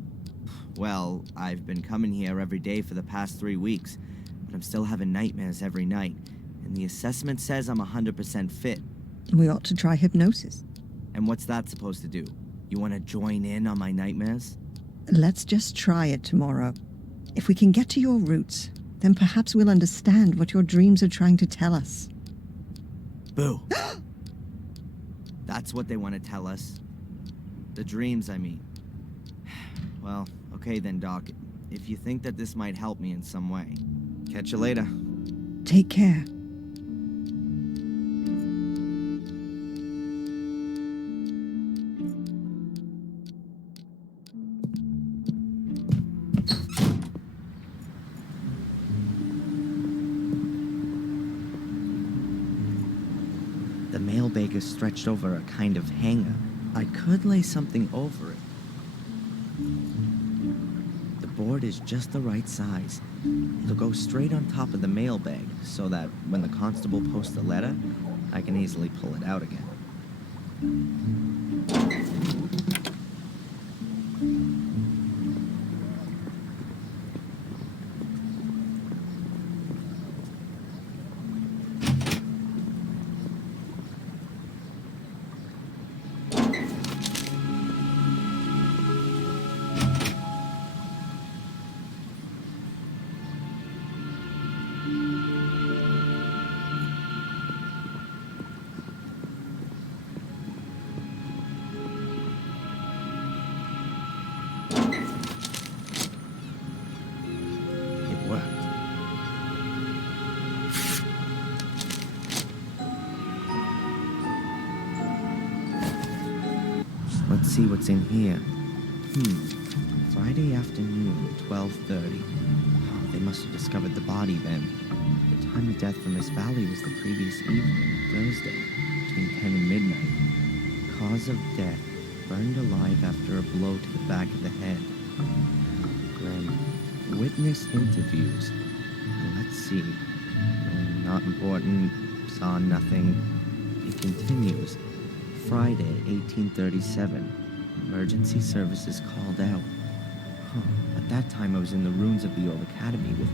Well, I've been coming here every day for the past 3 weeks, but I'm still having nightmares every night, and the assessment says I'm 100% fit. We ought to try hypnosis. And what's that supposed to do? You want to join in on my nightmares? Let's just try it tomorrow. If we can get to your roots, then perhaps we'll understand what your dreams are trying to tell us. Boo. That's what they want to tell us. The dreams, I mean. Well, okay then, Doc. If you think that this might help me in some way. Catch you later. Take care. The mailbag is stretched over a kind of hanger. I could lay something over it. The board is just the right size. It'll go straight on top of the mailbag, so that when the constable posts a letter, I can easily pull it out again. Let's see what's in here. Friday afternoon, 12:30. Oh, they must have discovered the body then. The time of death for Miss Valley was the previous evening, Thursday, between 10 and midnight. Cause of death, burned alive after a blow to the back of the head. Grim. Witness interviews. Let's see. Not important. Saw nothing. It continues. Friday, 1837. Emergency services called out. At that time, I was in the ruins of the old academy with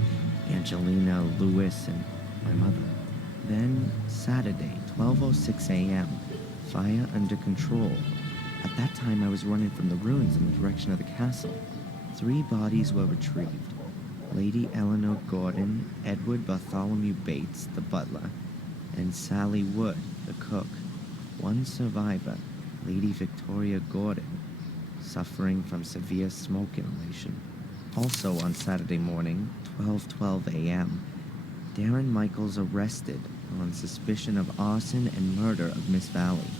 Angelina, Lewis, and my mother. Then, Saturday, 12:06 a.m. Fire under control. At that time, I was running from the ruins in the direction of the castle. 3 bodies were retrieved. Lady Eleanor Gordon, Edward Bartholomew Bates, the butler, and Sally Wood, the cook. 1 survivor, Lady Victoria Gordon, suffering from severe smoke inhalation. Also on Saturday morning, 12:12 a.m., Darrен Майклз arrested on suspicion of arson and murder of Miss Valley.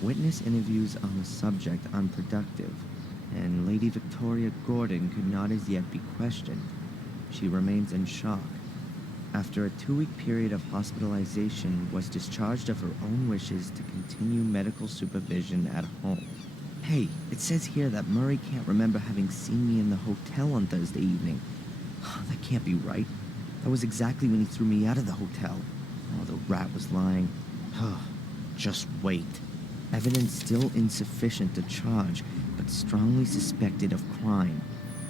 Witness interviews on the subject unproductive, and Lady Victoria Gordon could not as yet be questioned. She remains in shock. After a 2-week period of hospitalization, was discharged of her own wishes to continue medical supervision at home. Hey, it says here that Murray can't remember having seen me in the hotel on Thursday evening. That can't be right. That was exactly when he threw me out of the hotel. Oh, the rat was lying. Just wait. Evidence still insufficient to charge, but strongly suspected of crime.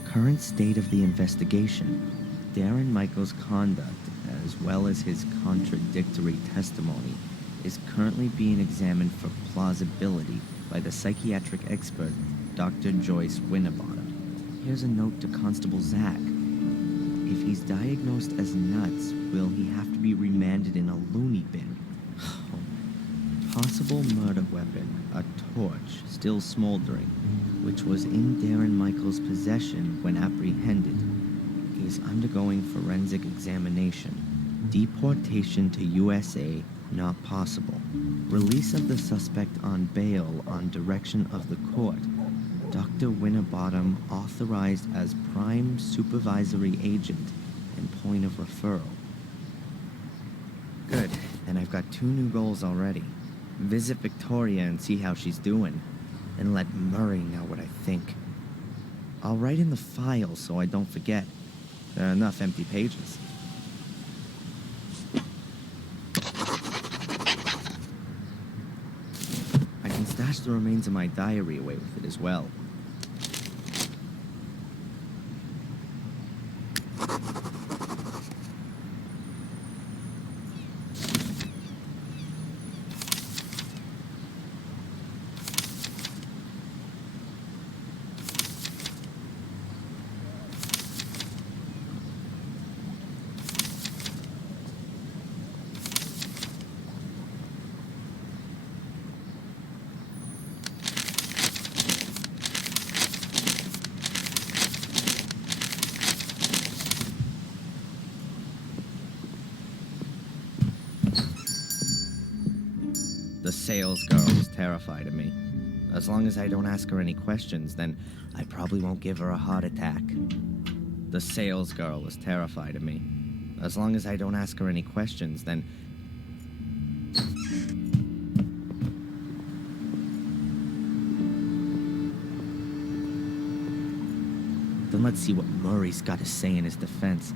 Current state of the investigation. Darren Michael's conduct, as well as his contradictory testimony, is currently being examined for plausibility by the psychiatric expert, Dr. Joyce Winterbottom. Here's a note to Constable Zach. If he's diagnosed as nuts, will he have to be remanded in a loony bin? Possible murder weapon, a torch, still smoldering, which was in Darren Michaels' possession when apprehended. He is undergoing forensic examination. Deportation to USA, not possible. Release of the suspect on bail on direction of the court. Dr. Winterbottom authorized as prime supervisory agent and point of referral. Good, and I've got 2 new goals already. Visit Victoria and see how she's doing, and let Murray know what I think. I'll write in the file so I don't forget. There are enough empty pages. I can stash the remains of my diary away with it as well. The sales girl is terrified of me. As long as I don't ask her any questions, then I probably won't give her a heart attack. The sales girl is terrified of me. As long as I don't ask her any questions, then... Then let's see what Murray's got to say in his defense.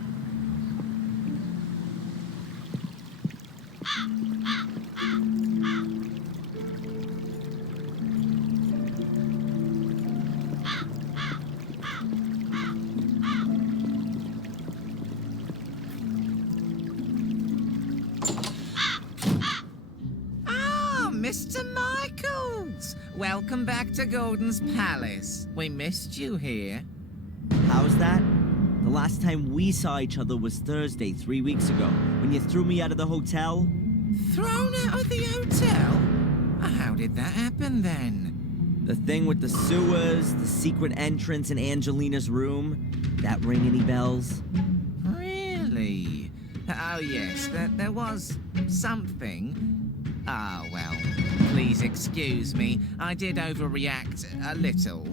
Mr. Michaels! Welcome back to Gordon's Palace. We missed you here. How's that? The last time we saw each other was Thursday, 3 weeks ago, when you threw me out of the hotel. Thrown out of the hotel? How did that happen then? The thing with the sewers, the secret entrance in Angelina's room. That ring any bells? Really? Oh yes, there was something. Ah, well, please excuse me. I did overreact a little.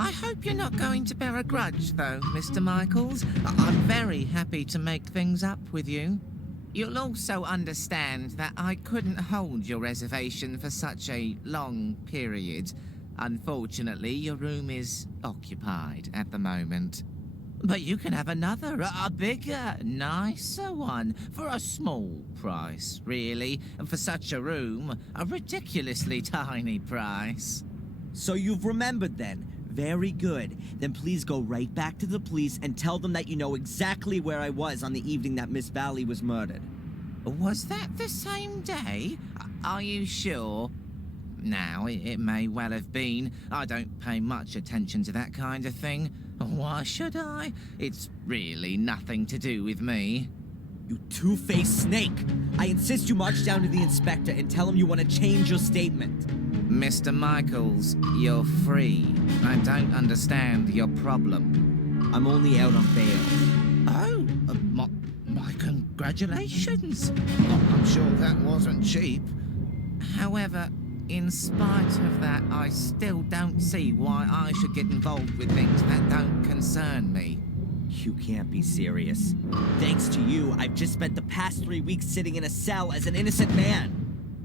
I hope you're not going to bear a grudge, though, Mr. Michaels. I'm very happy to make things up with you. You'll also understand that I couldn't hold your reservation for such a long period. Unfortunately, your room is occupied at the moment. But you can have another, a bigger, nicer one, for a small price, really. And for such a room, a ridiculously tiny price. So you've remembered then. Very good. Then please go right back to the police and tell them that you know exactly where I was on the evening that Miss Valley was murdered. Was that the same day? Are you sure? Now, it may well have been. I don't pay much attention to that kind of thing. Why should I? It's really nothing to do with me. You two-faced snake! I insist you march down to the inspector and tell him you want to change your statement. Mr. Michaels, you're free. I don't understand your problem. I'm only out on bail. Oh, my congratulations. I'm sure that wasn't cheap. However, in spite of that, I still don't see why I should get involved with things that don't concern me. You can't be serious. Thanks to you, I've just spent the past 3 weeks sitting in a cell as an innocent man.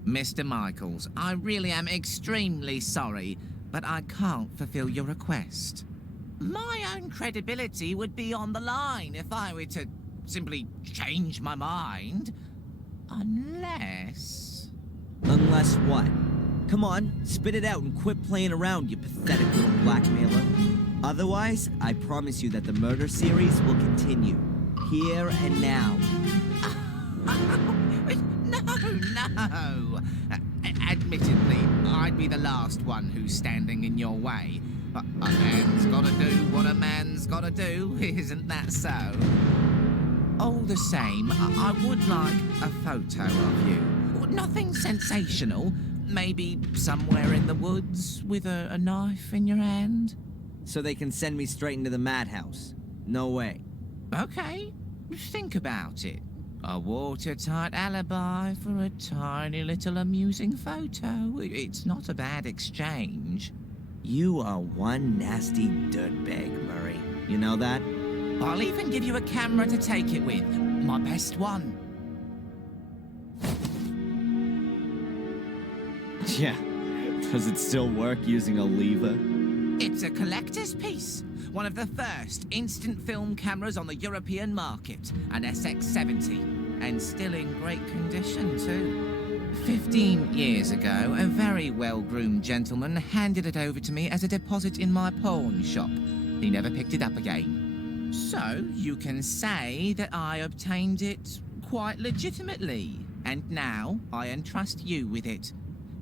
Mr. Michaels, I really am extremely sorry, but I can't fulfill your request. My own credibility would be on the line if I were to simply change my mind. Unless... Unless what? Come on, spit it out and quit playing around, you pathetic little blackmailer. Otherwise, I promise you that the murder series will continue. Here and now. No. Admittedly, I'd be the last one who's standing in your way. A man's gotta do what a man's gotta do, isn't that so? All the same, I would like a photo of you. Nothing sensational. Maybe somewhere in the woods with a knife in your hand. So they can send me straight into the madhouse. No way. Okay, think about it. A watertight alibi for a tiny little amusing photo. It's not a bad exchange. You are one nasty dirtbag, Murray. You know that? I'll even give you a camera to take it with. My best one. Yeah. Does it still work using a lever? It's a collector's piece. One of the first instant film cameras on the European market. An SX-70. And still in great condition, too. 15 years ago, a very well-groomed gentleman handed it over to me as a deposit in my pawn shop. He never picked it up again. So, you can say that I obtained it quite legitimately. And now, I entrust you with it.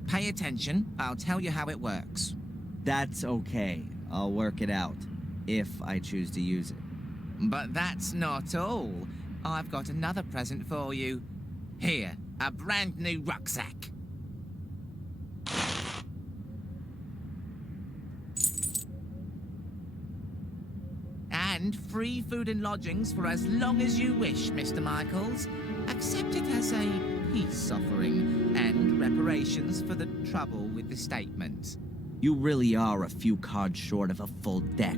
Pay attention, I'll tell you how it works. That's okay. I'll work it out. If I choose to use it. But that's not all. I've got another present for you. Here, a brand new rucksack. And free food and lodgings for as long as you wish, Mr. Michaels. Accept it as a peace offering and reparations for the trouble with the statement. You really are a few cards short of a full deck.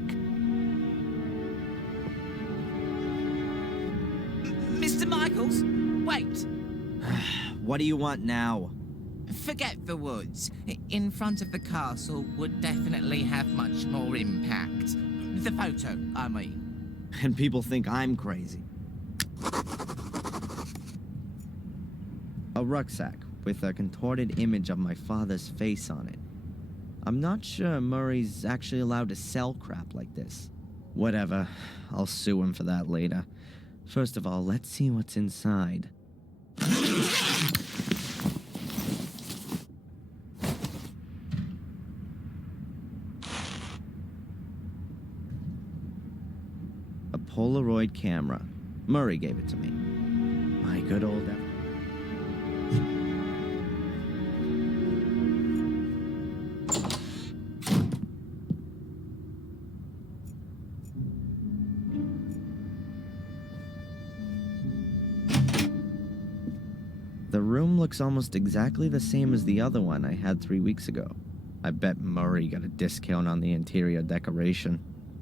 Mr. Michaels, wait. What do you want now? Forget the woods. In front of the castle would definitely have much more impact. The photo, I mean. And people think I'm crazy. A rucksack with a contorted image of my father's face on it. I'm not sure Murray's actually allowed to sell crap like this. Whatever, I'll sue him for that later. First of all, let's see what's inside. A Polaroid camera. Murray gave it to me. My good old Evan. The room looks almost exactly the same as the other one I had 3 weeks ago. I bet Murray got a discount on the interior decoration.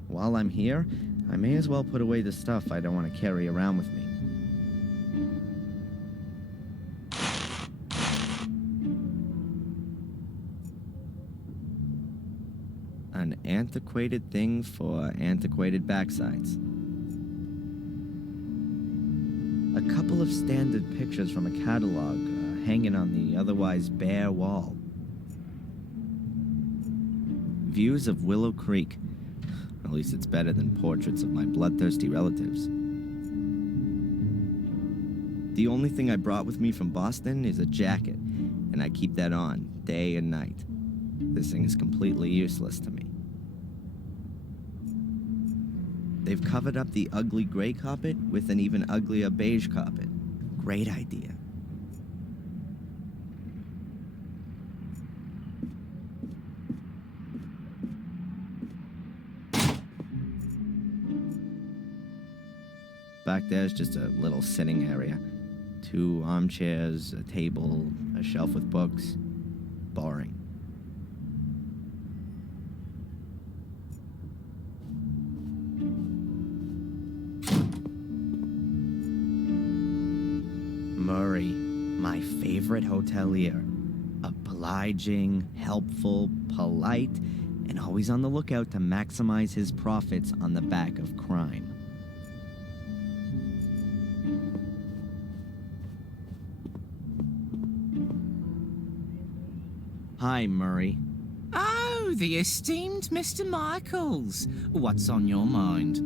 While I'm here, I may as well put away the stuff I don't want to carry around with me. An antiquated thing for antiquated backsides. A couple of standard pictures from a catalog hanging on the otherwise bare wall. Views of Willow Creek. At least it's better than portraits of my bloodthirsty relatives. The only thing I brought with me from Boston is a jacket, and I keep that on day and night. This thing is completely useless to me. They've covered up the ugly gray carpet with an even uglier beige carpet. Great idea. Back there's just a little sitting area. 2 armchairs, a table, a shelf with books. Boring. Murray, my favorite hotelier. Obliging, helpful, polite, and always on the lookout to maximize his profits on the back of crime. Hi, Murray. Oh, the esteemed Mr. Michaels. What's on your mind?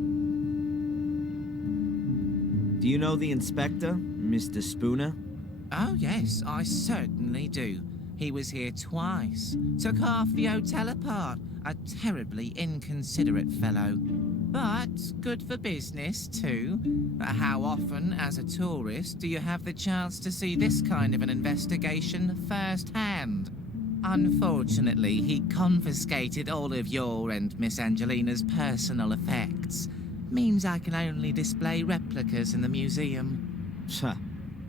Do you know the inspector, Mr. Spooner? Oh, yes, I certainly do. He was here twice. Took half the hotel apart. A terribly inconsiderate fellow. But good for business, too. How often, as a tourist, do you have the chance to see this kind of an investigation firsthand? Unfortunately, he confiscated all of your and Miss Angelina's personal effects. Means I can only display replicas in the museum.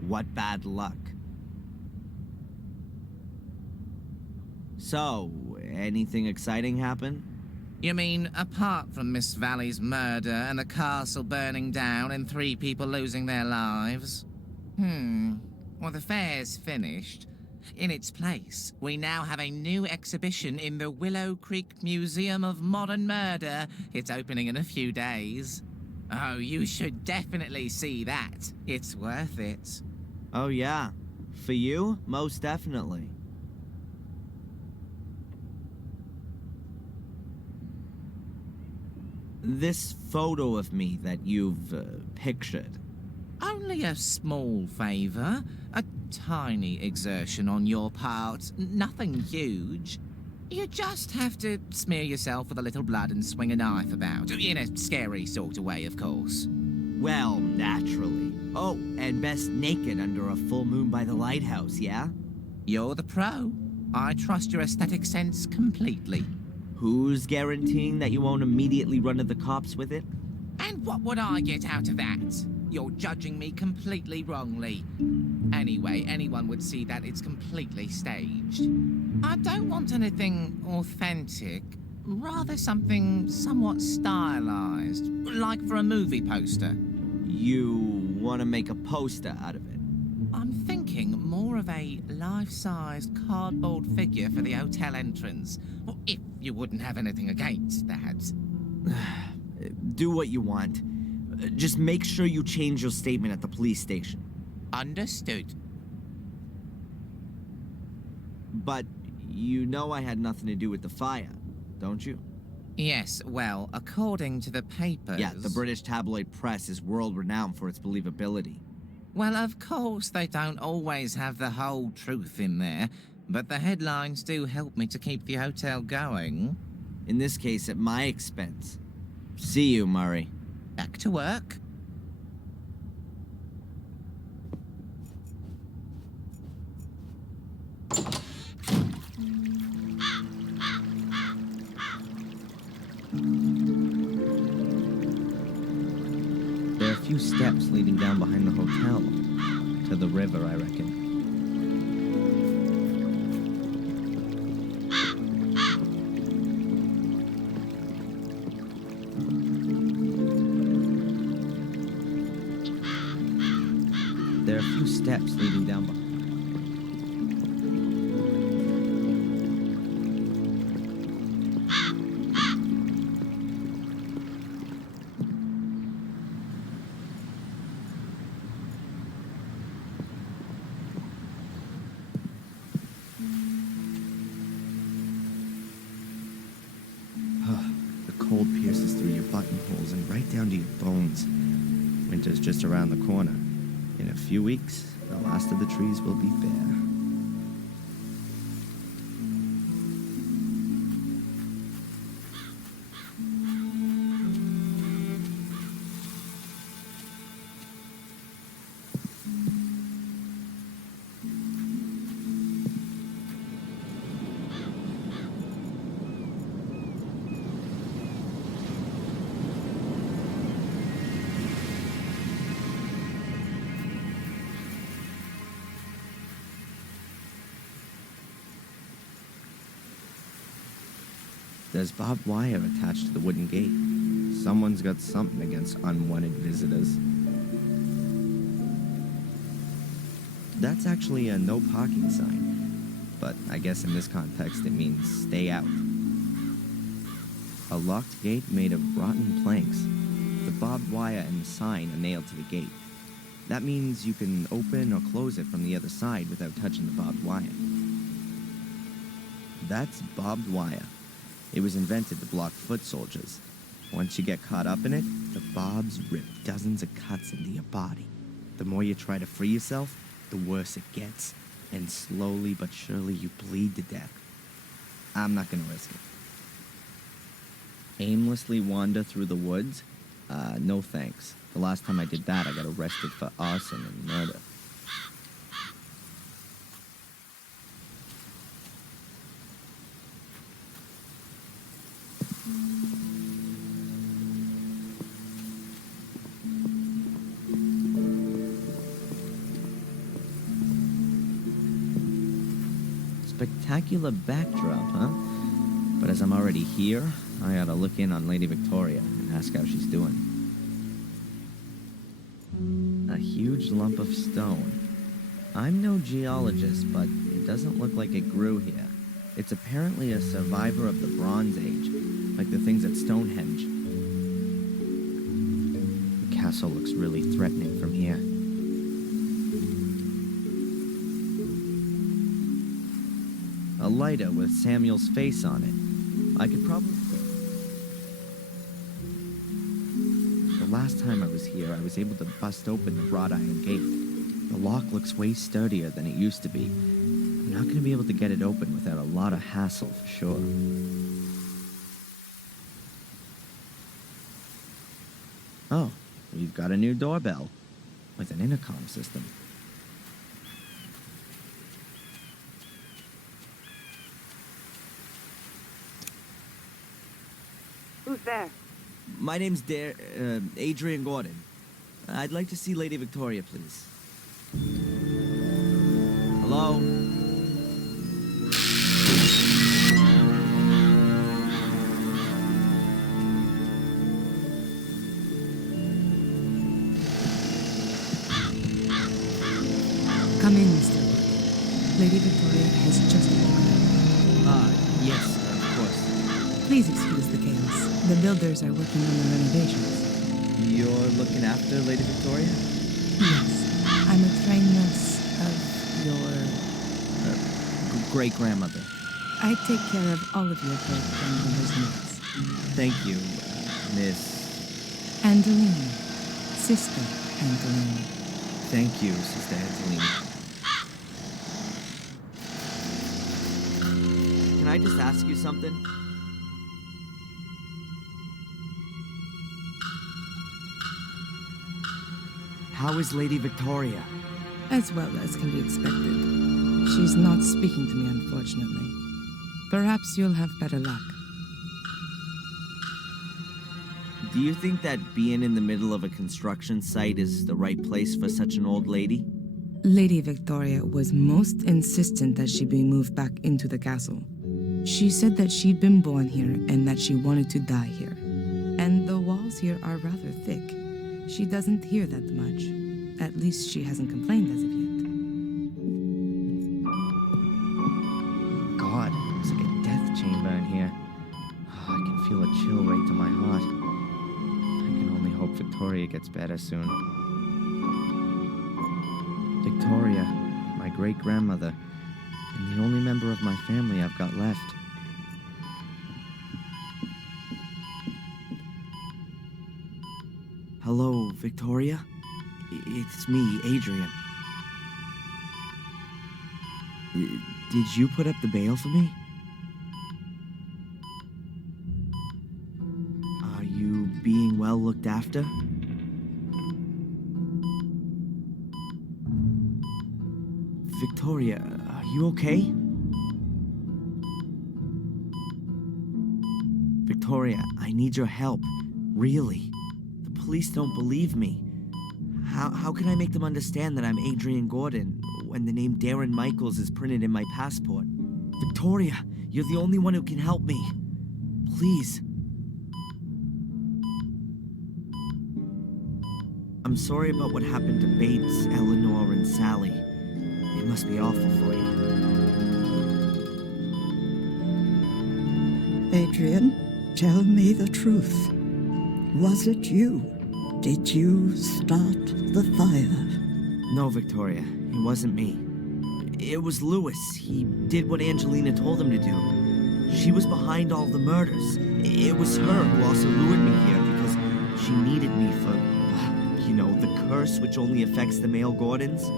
What bad luck. So, anything exciting happen? You mean, apart from Miss Valley's murder and the castle burning down and 3 people losing their lives? Well, the fair's finished. In its place, we now have a new exhibition in the Willow Creek Museum of Modern Murder. It's opening in a few days. Oh, you should definitely see that. It's worth it. Oh yeah. For you? Most definitely. This photo of me that you've pictured. Only a small favor. A tiny exertion on your part. Nothing huge. You just have to smear yourself with a little blood and swing a knife about. In a scary sort of way, of course. Well, naturally. Oh, and best naked under a full moon by the lighthouse, yeah? You're the pro. I trust your aesthetic sense completely. Who's guaranteeing that you won't immediately run to the cops with it? And what would I get out of that? You're judging me completely wrongly. Anyway, anyone would see that it's completely staged. I don't want anything authentic, rather something somewhat stylized, like for a movie poster. You want to make a poster out of it? I'm thinking more of a life-sized cardboard figure for the hotel entrance. Well, if you wouldn't have anything against that. Do what you want. Just make sure you change your statement at the police station. Understood. But you know I had nothing to do with the fire, don't you? Yes, well, according to the papers... Yeah, the British tabloid press is world-renowned for its believability. Well, of course, they don't always have the whole truth in there, but the headlines do help me to keep the hotel going. In this case, at my expense. See you, Murray. Back to work. There are a few steps leading down behind the hotel. To the river, I reckon. There are a few steps leading down behind. The cold pierces through your buttonholes and right down to your bones. Winter's just around the corner. In a few weeks, the last of the trees will be bare. There's barbed wire attached to the wooden gate. Someone's got something against unwanted visitors. That's actually a no parking sign, but I guess in this context it means stay out. A locked gate made of rotten planks. The barbed wire and the sign are nailed to the gate. That means you can open or close it from the other side without touching the barbed wire. That's barbed wire. It was invented to block foot soldiers. Once you get caught up in it, the barbs rip dozens of cuts into your body. The more you try to free yourself, the worse it gets. and slowly but surely you bleed to death. I'm not gonna risk it. Aimlessly wander through the woods? No thanks. The last time I did that, I got arrested for arson and murder. Spectacular backdrop, huh? But as I'm already here, I ought to look in on Lady Victoria and ask how she's doing. A huge lump of stone. I'm no geologist, but it doesn't look like it grew here. It's apparently a survivor of the Bronze Age, like the things at Stonehenge. The castle looks really threatening from here. A lighter with Samuel's face on it. I could probably... The last time I was here, I was able to bust open the wrought iron gate. The lock looks way sturdier than it used to be. I'm not going to be able to get it open without a lot of hassle, for sure. Oh, we've got a new doorbell with an intercom system. Who's there? My name's Adrian Gordon. I'd like to see Lady Victoria, please. Hello? Come in, Mr. Wood. Lady Victoria has just woken Yes, of course. up. Please excuse the chaos. The builders are working on the renovations. You're looking after Lady Victoria? Yes. I'm a trained nurse of your... great-grandmother. I take care of all of your great-grandmother's needs. Thank you, Miss... Angelina. Sister Angelina. Thank you, Sister Angelina. Can I just ask you something? How is Lady Victoria? As well as can be expected. She's not speaking to me, unfortunately. Perhaps you'll have better luck. Do you think that being in the middle of a construction site is the right place for such an old lady? Lady Victoria was most insistent that she be moved back into the castle. She said that she'd been born here and that she wanted to die here. And the walls here are rather thick. She doesn't hear that much. At least she hasn't complained as of yet. God, it's like a death chamber in here. Oh, I can feel a chill right to my heart. I can only hope Victoria gets better soon. Victoria, my great-grandmother, and the only member of my family I've got left. Hello, Victoria? It's me, Adrian. Did you put up the bail for me? Are you being well looked after? Victoria, are you okay? Victoria, I need your help. Really. The police don't believe me. How can I make them understand that I'm Adrian Gordon when the name Darren Майклз is printed in my passport? Victoria, you're the only one who can help me. Please. I'm sorry about what happened to Bates, Eleanor, and Sally. It must be awful for you. Adrian, tell me the truth. Was it you? Did you start the fire? No, Victoria, it wasn't me. It was Lewis. He did what Angelina told him to do. She was behind all the murders. It was her who also lured me here because she needed me for, you know, the curse which only affects the male Gordons.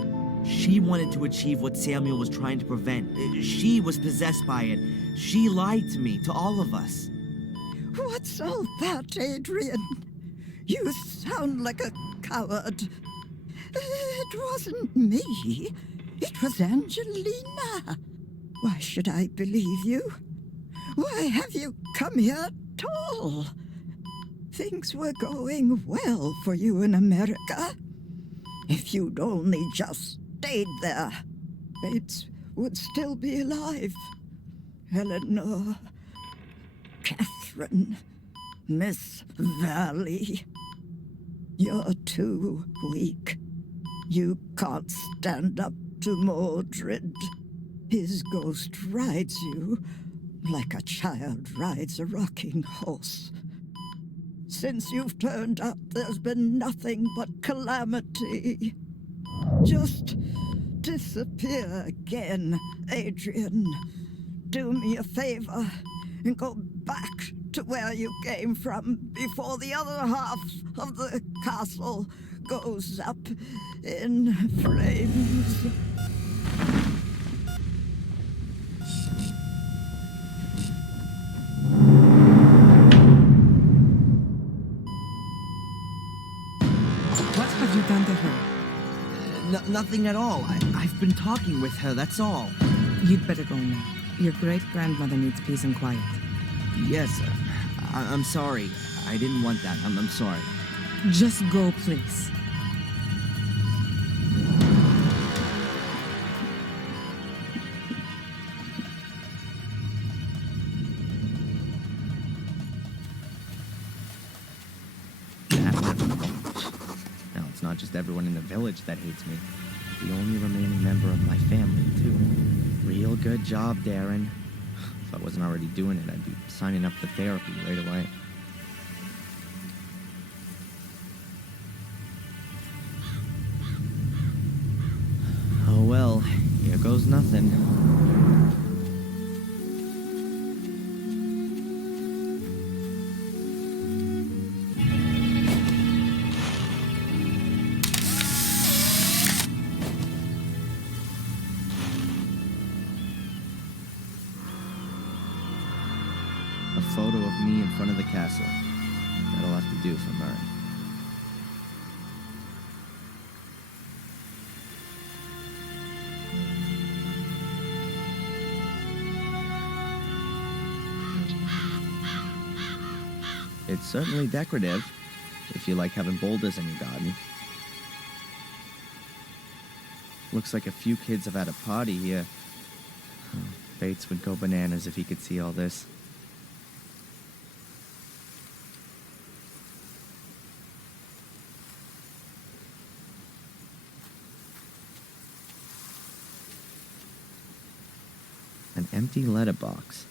She wanted to achieve what Samuel was trying to prevent. She was possessed by it. She lied to me, to all of us. What's all that, Adrian? You sound like a coward. It wasn't me. It was Angelina. Why should I believe you? Why have you come here at all? Things were going well for you in America. If you'd only just stayed there, Bates would still be alive. Eleanor, Catherine, Miss Valley. You're too weak. You can't stand up to Mordred. His ghost rides you like a child rides a rocking horse. Since you've turned up, there's been nothing but calamity. Just disappear again, Adrian. Do me a favor and go back to where you came from before the other half of the castle goes up in flames. What have you done to her? Nothing at all. I've been talking with her, that's all. You'd better go now. Your great-grandmother needs peace and quiet. Yes, I'm sorry. I didn't want that. I'm sorry. Just go, please. Now, it's not just everyone in the village that hates me. The only remaining member of my family, too. Real good job, Darren. If I wasn't already doing it, I'd be signing up for therapy right away. Oh well, here goes nothing. A photo of me in front of the castle. That'll have to do for Murray. It's certainly decorative, if you like having boulders in your garden. Looks like a few kids have had a party here. Bates would go bananas if he could see all this. An empty letterbox.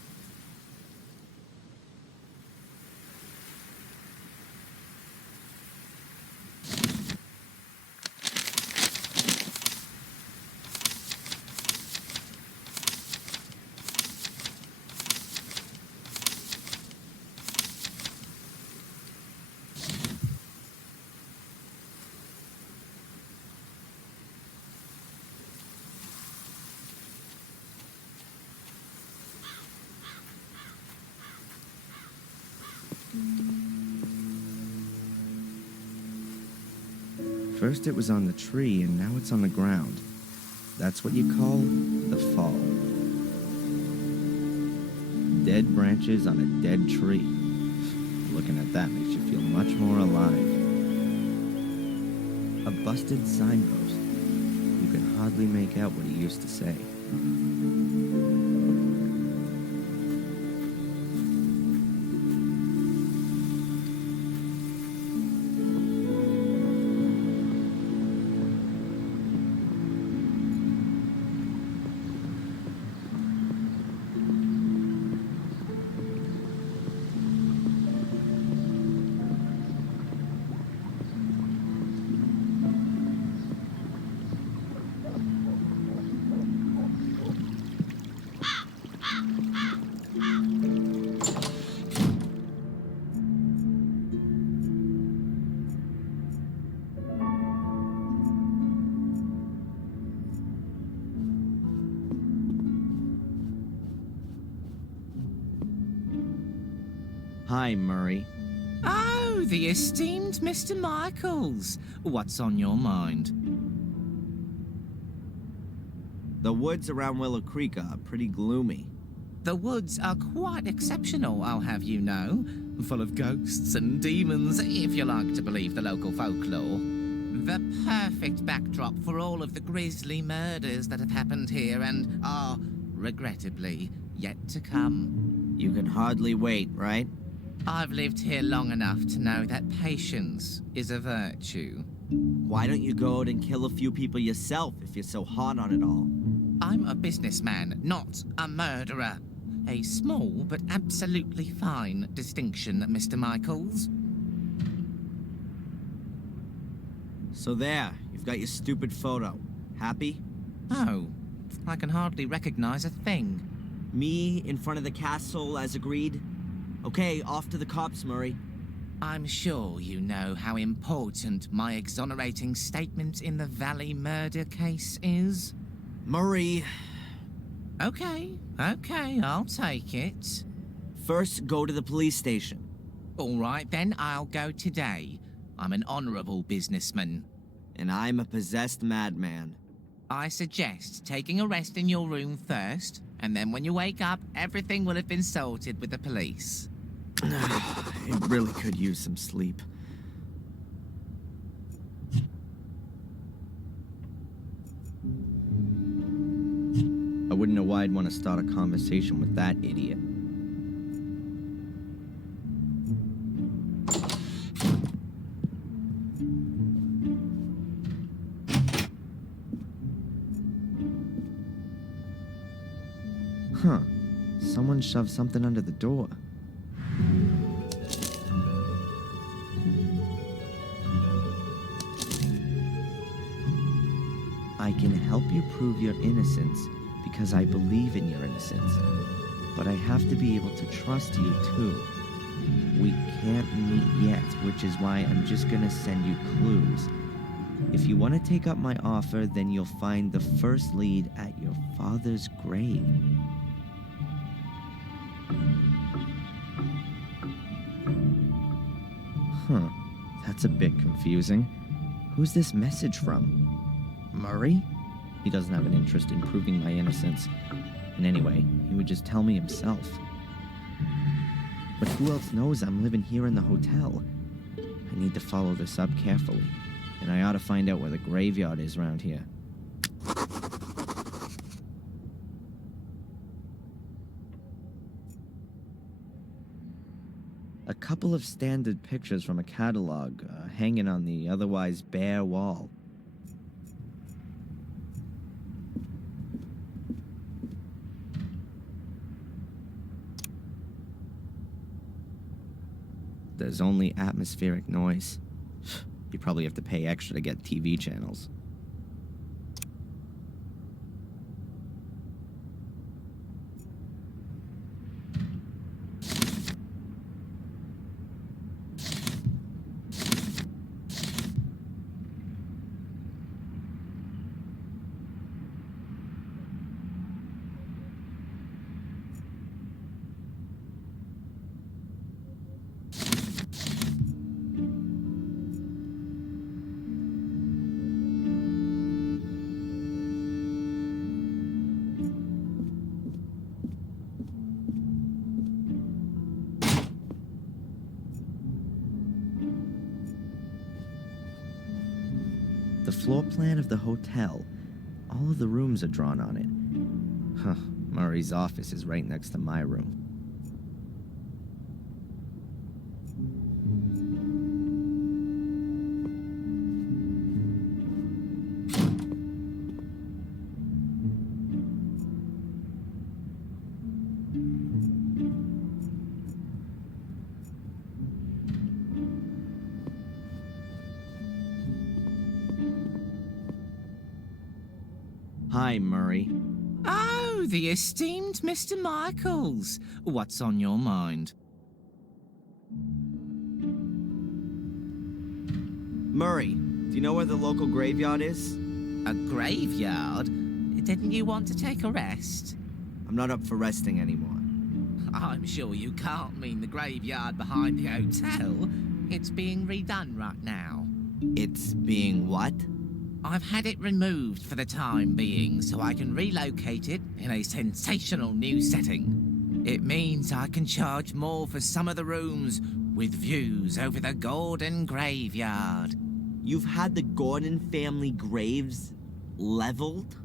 First it was on the tree, and now it's on the ground. That's what you call the fall. Dead branches on a dead tree. Looking at that makes you feel much more alive. A busted signpost. You can hardly make out what he used to say. Hi, Murray. Oh, the esteemed Mr. Michaels. What's on your mind? The woods around Willow Creek are pretty gloomy. The woods are quite exceptional, I'll have you know. Full of ghosts and demons, if you like to believe the local folklore. The perfect backdrop for all of the grisly murders that have happened here and are, regrettably, yet to come. You can hardly wait, right? I've lived here long enough to know that patience is a virtue. Why don't you go out and kill a few people yourself if you're so hot on it all? I'm a businessman, not a murderer. A small but absolutely fine distinction, Mr. Michaels. So there, you've got your stupid photo. Happy? Oh, I can hardly recognize a thing. Me in front of the castle as agreed? Okay, off to the cops, Murray. I'm sure you know how important my exonerating statement in the Valley murder case is. Murray. Okay, I'll take it. First, go to the police station. All right, then I'll go today. I'm an honorable businessman. And I'm a possessed madman. I suggest taking a rest in your room first, and then when you wake up, everything will have been sorted with the police. It really could use some sleep. I wouldn't know why I'd want to start a conversation with that idiot. Huh. Someone shoved something under the door. I can help you prove your innocence because I believe in your innocence. But I have to be able to trust you too. We can't meet yet, which is why I'm just gonna send you clues. If you want to take up my offer, then you'll find the first lead at your father's grave. Huh, that's a bit confusing. Who's this message from? Murray? He doesn't have an interest in proving my innocence. And anyway, he would just tell me himself. But who else knows I'm living here in the hotel? I need to follow this up carefully. And I ought to find out where the graveyard is around here. A couple of standard pictures from a catalog hanging on the otherwise bare wall. There's only atmospheric noise. You probably have to pay extra to get TV channels. The floor plan of the hotel. All of the rooms are drawn on it. Huh, Murray's office is right next to my room. Hi, Murray. Oh, the esteemed Mr. Michaels. What's on your mind? Murray, do you know where the local graveyard is? A graveyard? Didn't you want to take a rest? I'm not up for resting anymore. I'm sure you can't mean the graveyard behind the hotel. It's being redone right now. It's being what? I've had it removed for the time being so I can relocate it in a sensational new setting. It means I can charge more for some of the rooms with views over the Gordon graveyard. You've had the Gordon family graves leveled?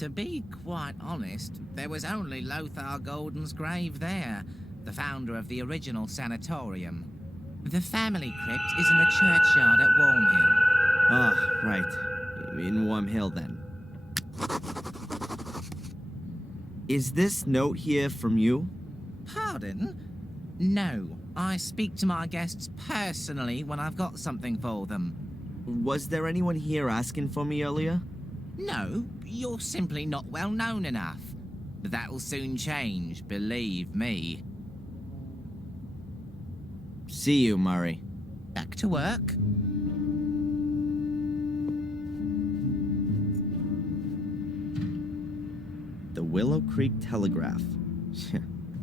To be quite honest, there was only Lothar Gordon's grave there, the founder of the original sanatorium. The family crypt is in the churchyard at Wormhill. Ah, right. In Wormhill, then. Is this note here from you? Pardon? No, I speak to my guests personally when I've got something for them. Was there anyone here asking for me earlier? No, you're simply not well known enough. But that'll soon change, believe me. See you, Murray. Back to work. The Willow Creek Telegraph.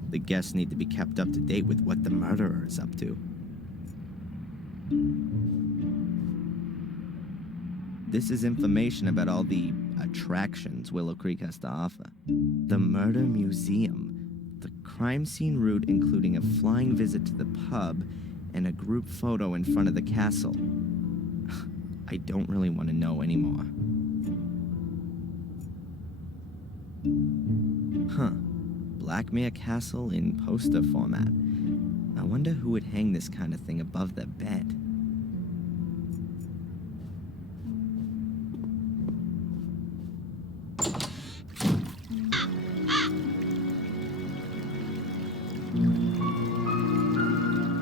The guests need to be kept up to date with what the murderer is up to. This is information about all the attractions Willow Creek has to offer. The Murder Museum. The crime scene route including a flying visit to the pub and a group photo in front of the castle. I don't really want to know anymore. Huh. Black Mirror Castle in poster format. I wonder who would hang this kind of thing above their bed.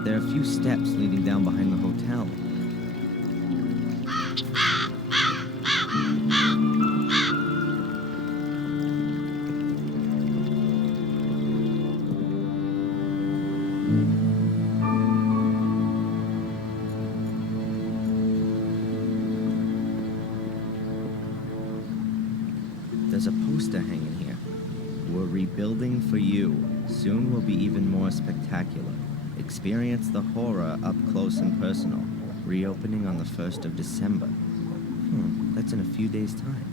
There are a few steps leading down behind the hotel. There's a poster hanging here. We're rebuilding for you. Soon will be even more spectacular. Experience the horror up close and personal. Reopening on the 1st of December. That's in a few days' time.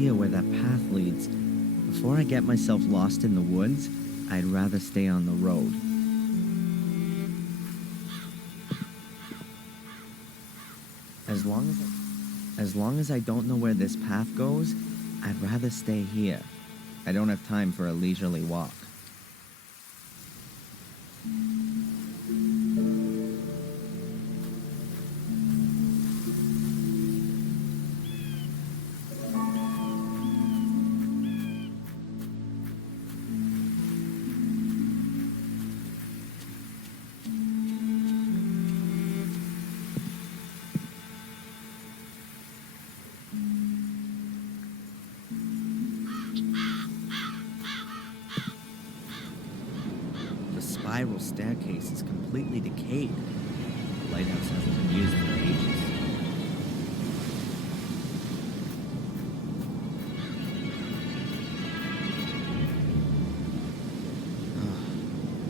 Where that path leads. Before I get myself lost in the woods, I'd rather stay on the road. As long as I don't know where this path goes, I'd rather stay here. I don't have time for a leisurely walk. Spiral staircase is completely decayed. The lighthouse hasn't been used in ages.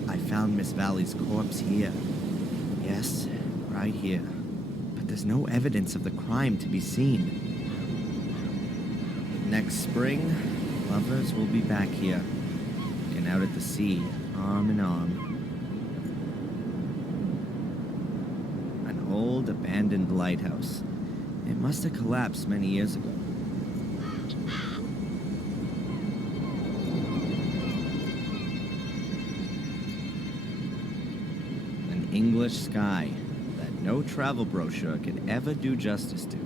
I found Miss Valley's corpse here. Yes, right here. But there's no evidence of the crime to be seen. Next spring, lovers will be back here, looking out at the sea, arm in arm. An old, abandoned lighthouse. It must have collapsed many years ago. An English sky that no travel brochure could ever do justice to.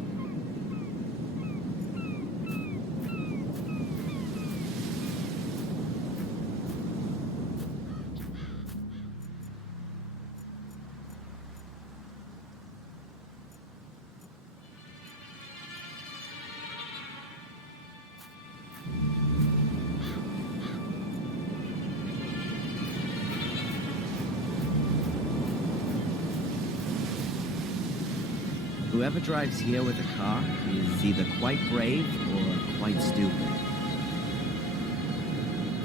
Whoever drives here with a car is either quite brave or quite stupid.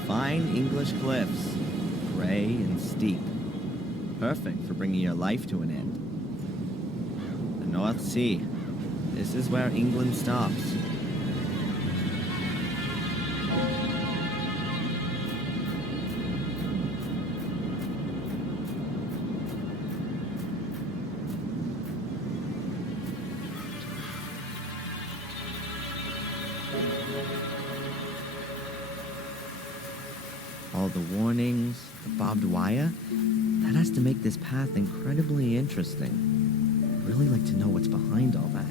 Fine English cliffs, gray and steep. Perfect for bringing your life to an end. The North Sea. This is where England stops. All the warnings, the barbed wire, that has to make this path incredibly interesting. I'd really like to know what's behind all that.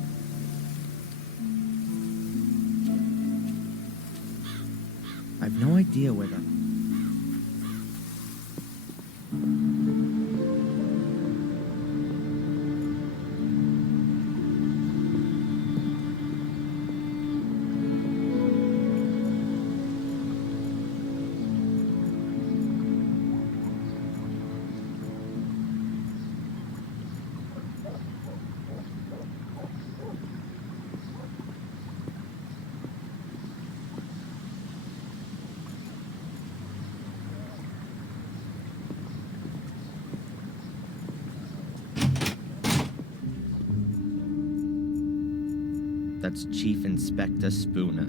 I've no idea where the... That's Chief Inspector Spooner,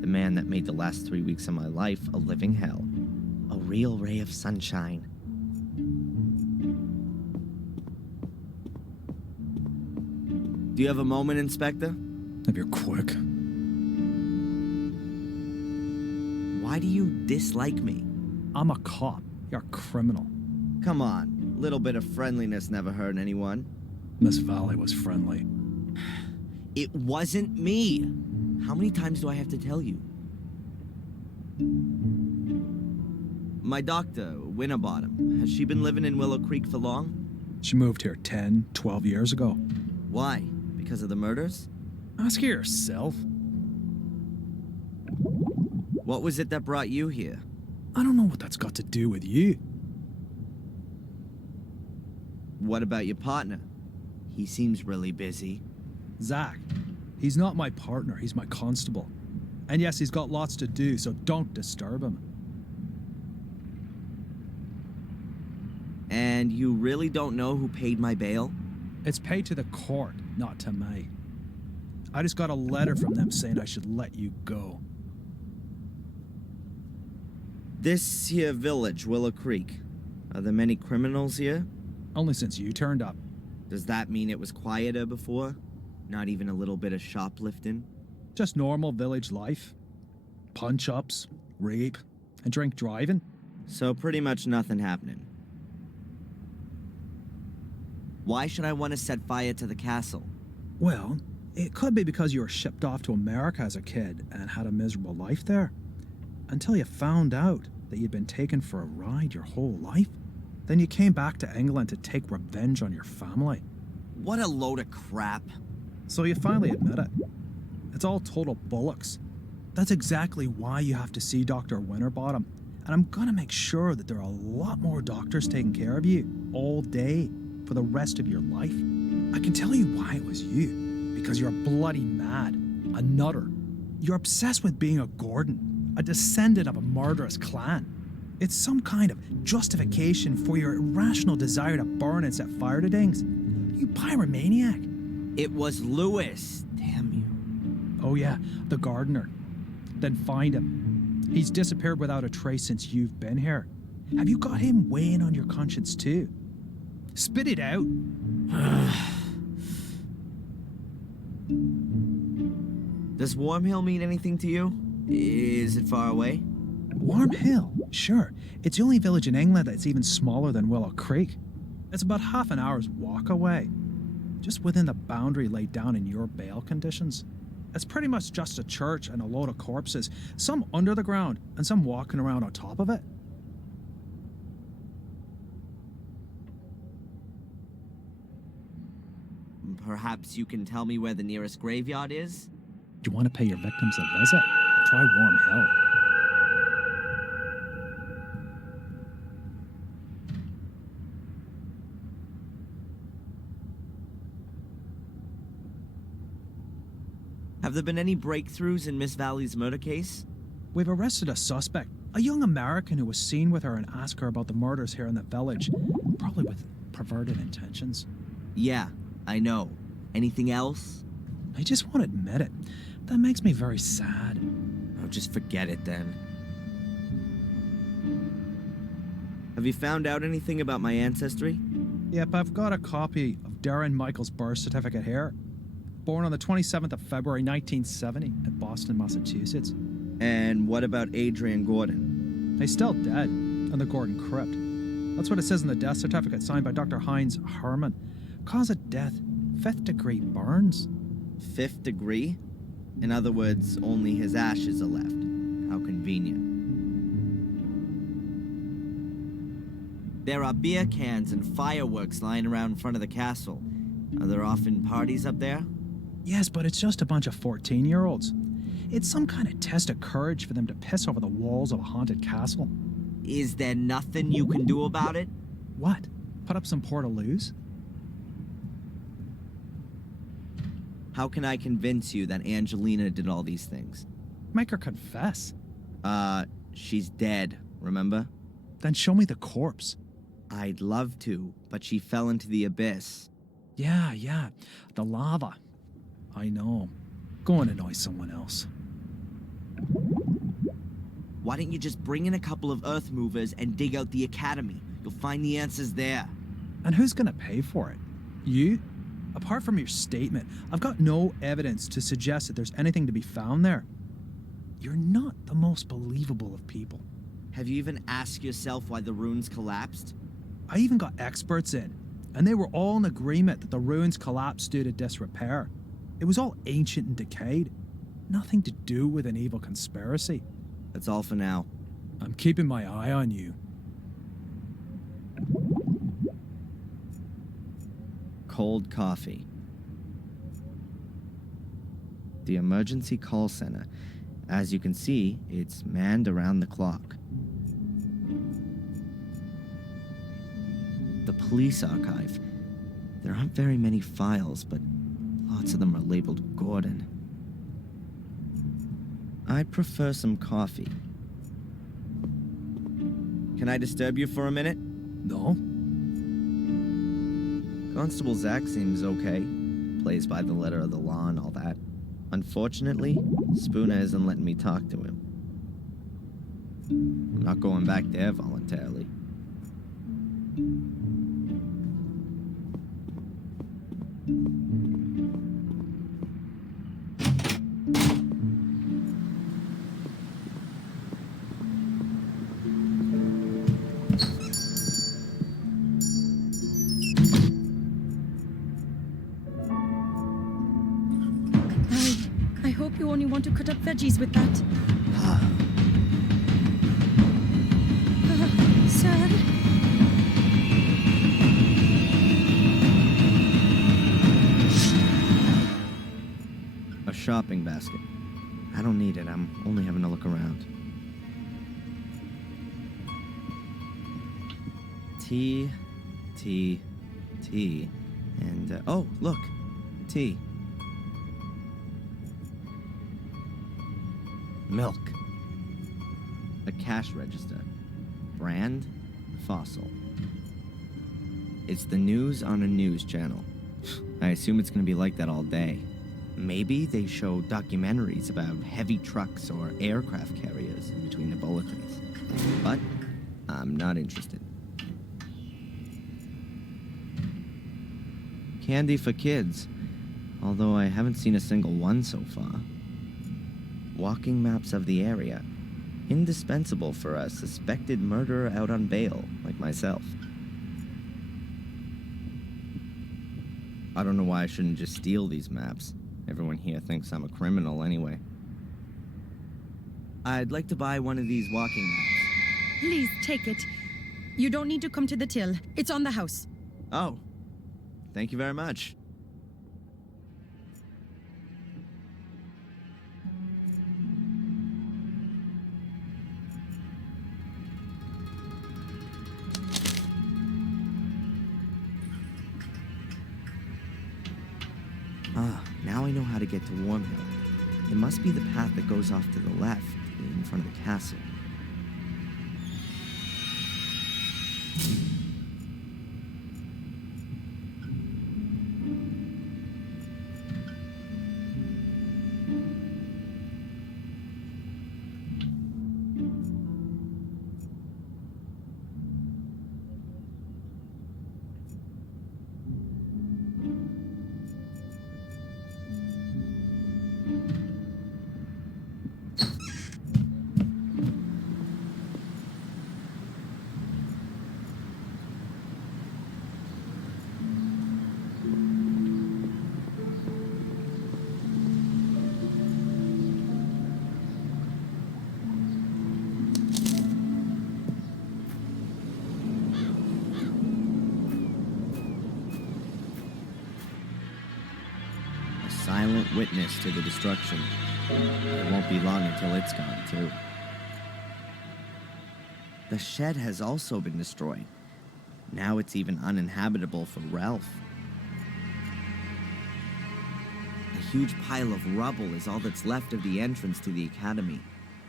the man that made the last 3 weeks of my life a living hell. A real ray of sunshine. Do you have a moment, Inspector? If you're quick. Why do you dislike me? I'm a cop. You're a criminal. Come on, little bit of friendliness never hurt anyone. Miss Valley was friendly. It wasn't me. How many times do I have to tell you? My doctor, Winterbottom, has she been living in Willow Creek for long? She moved here 10, 12 years ago. Why? Because of the murders? Ask her yourself. What was it that brought you here? I don't know what that's got to do with you. What about your partner? He seems really busy. Zach. He's not my partner, he's my constable. And yes, he's got lots to do, so don't disturb him. And you really don't know who paid my bail? It's paid to the court, not to me. I just got a letter from them saying I should let you go. This here village, Willow Creek, are there many criminals here? Only since you turned up. Does that mean it was quieter before? Not even a little bit of shoplifting? Just normal village life. Punch-ups, rape, and drink driving. So pretty much nothing happening. Why should I want to set fire to the castle? Well, it could be because you were shipped off to America as a kid and had a miserable life there. Until you found out that you'd been taken for a ride your whole life. Then you came back to England to take revenge on your family. What a load of crap. So you finally admit it. It's all total bollocks. That's exactly why you have to see Dr. Winterbottom. And I'm gonna make sure that there are a lot more doctors taking care of you all day for the rest of your life. I can tell you why it was you. Because you're bloody mad. A nutter. You're obsessed with being a Gordon. A descendant of a murderous clan. It's some kind of justification for your irrational desire to burn and set fire to things. You pyromaniac. It was Lewis. Damn you. Oh yeah, the gardener. Then find him. He's disappeared without a trace since you've been here. Have you got him weighing on your conscience too? Spit it out. Does Warm Hill mean anything to you? Is it far away? Warm Hill? Sure. It's the only village in England that's even smaller than Willow Creek. It's about half an hour's walk away. Just within the boundary laid down in your bail conditions. It's pretty much just a church and a load of corpses, some under the ground and some walking around on top of it. Perhaps you can tell me where the nearest graveyard is? You want to pay your victims a visit? Try Warm Hill. Have there been any breakthroughs in Miss Valley's murder case? We've arrested a suspect, a young American who was seen with her and asked her about the murders here in the village, probably with perverted intentions. Yeah, I know. Anything else? I just won't admit it. That makes me very sad. Oh, just forget it then. Have you found out anything about my ancestry? Yep, I've got a copy of Darren Майклz' birth certificate here. Born on the 27th of February 1970 in Boston, Massachusetts. And what about Adrian Gordon? He's still dead in the Gordon crypt. That's what it says in the death certificate signed by Dr. Heinz Herman. Cause of death, 5th degree burns. 5th degree? In other words, only his ashes are left. How convenient. There are beer cans and fireworks lying around in front of the castle. Are there often parties up there? Yes, but it's just a bunch of 14-year-olds. It's some kind of test of courage for them to piss over the walls of a haunted castle. Is there nothing you can do about it? What? Put up some portaloos? How can I convince you that Angelina did all these things? Make her confess. She's dead, remember? Then show me the corpse. I'd love to, but she fell into the abyss. Yeah. The lava. I know. Go and annoy someone else. Why don't you just bring in a couple of earth movers and dig out the academy? You'll find the answers there. And who's gonna pay for it? You? Apart from your statement, I've got no evidence to suggest that there's anything to be found there. You're not the most believable of people. Have you even asked yourself why the ruins collapsed? I even got experts in, and they were all in agreement that the ruins collapsed due to disrepair. It was all ancient and decayed. Nothing to do with an evil conspiracy. That's all for now. I'm keeping my eye on you. Cold coffee. The emergency call center. As you can see, it's manned around the clock. The police archive. There aren't very many files, but lots of them are labeled Gordon. I'd prefer some coffee. Can I disturb you for a minute? No. Constable Zach seems okay. Plays by the letter of the law and all that. Unfortunately, Spooner isn't letting me talk to him. I'm not going back there voluntarily. I hope you only want to cut up veggies with that. Sir? A shopping basket. I don't need it. I'm only having a look around. Tea, and, oh, look. Tea. Milk. A cash register. Brand, Fossil. It's the news on a news channel. I assume it's gonna be like that all day. Maybe they show documentaries about heavy trucks or aircraft carriers in between the bulletins. But I'm not interested. Candy for kids, although I haven't seen a single one so far. Walking maps of the area. Indispensable for a suspected murderer out on bail, like myself. I don't know why I shouldn't just steal these maps. Everyone here thinks I'm a criminal anyway. I'd like to buy one of these walking maps. Please take it. You don't need to come to the till. It's on the house. Oh, thank you very much. Now I know how to get to Warm Hill. It must be the path that goes off to the left, in front of the castle. Silent witness to the destruction. It won't be long until it's gone, too. The shed has also been destroyed. Now it's even uninhabitable for Ralph. A huge pile of rubble is all that's left of the entrance to the academy.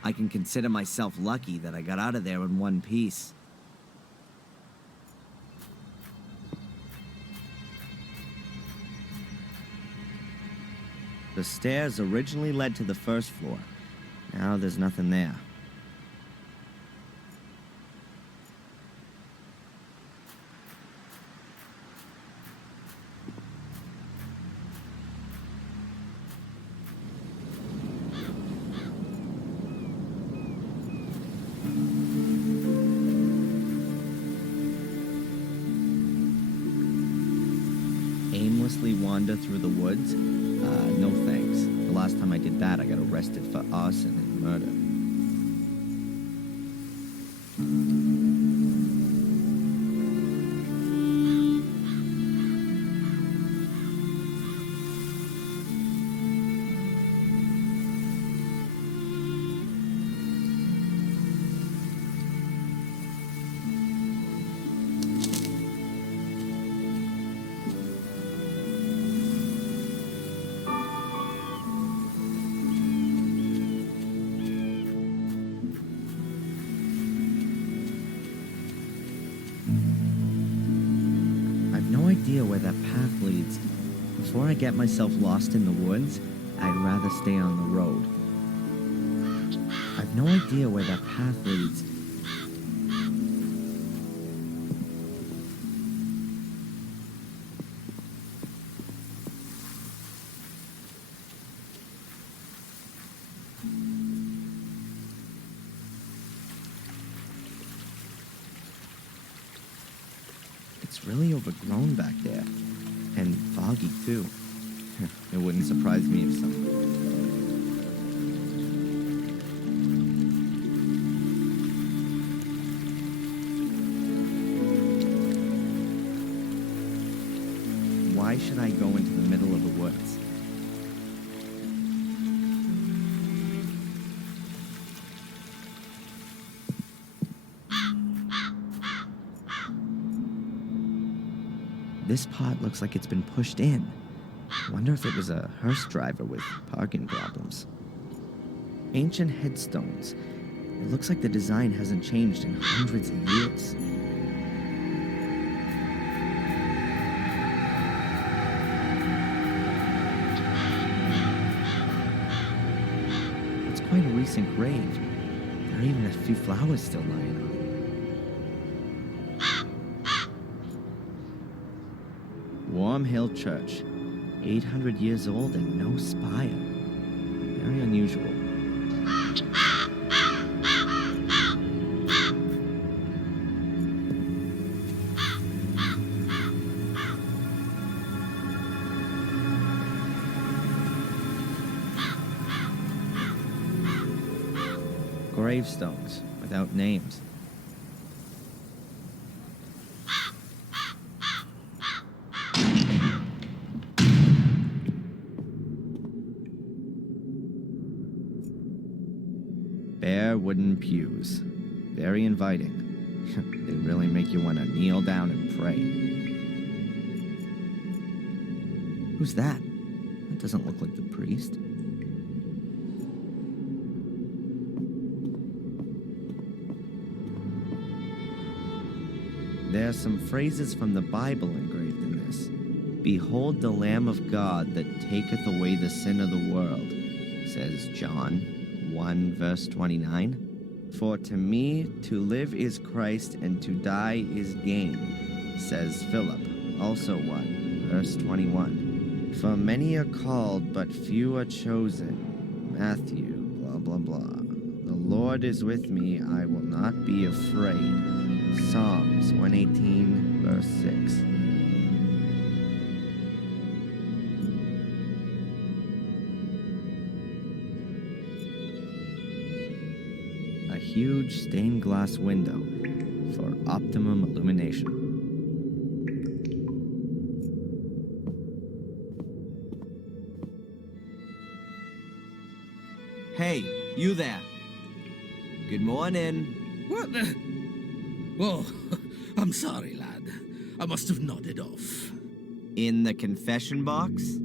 I can consider myself lucky that I got out of there in one piece. The stairs originally led to the first floor. Now there's nothing there. Aimlessly wander through the woods? No thanks. The last time I did that, I got arrested for arson and murder. Where that path leads. Before I get myself lost in the woods, I'd rather stay on the road. I've no idea where that path leads. It's really overgrown back there. And foggy, too. It wouldn't surprise me if some... Why should I go into the middle of the woods? This part looks like it's been pushed in. I wonder if it was a hearse driver with parking problems. Ancient headstones. It looks like the design hasn't changed in hundreds of years. It's quite a recent grave. There are even a few flowers still lying on it. Warm Hill Church, 800 years old and no spire. Very unusual. Gravestones without names. Bare wooden pews. Very inviting. They really make you want to kneel down and pray. Who's that? That doesn't look like the priest. There are some phrases from the Bible engraved in this. Behold the Lamb of God that taketh away the sin of the world, says John 1 verse 29. For to me to live is Christ and to die is gain, says Philip, also 1 verse 21. For many are called, but few are chosen. Matthew, blah, blah, blah. The Lord is with me, I will not be afraid. Psalms 118, verse 6. A huge stained glass window for optimum illumination. Hey, you there. Good morning. What the? Oh, I'm sorry, lad. I must have nodded off. In the confession box?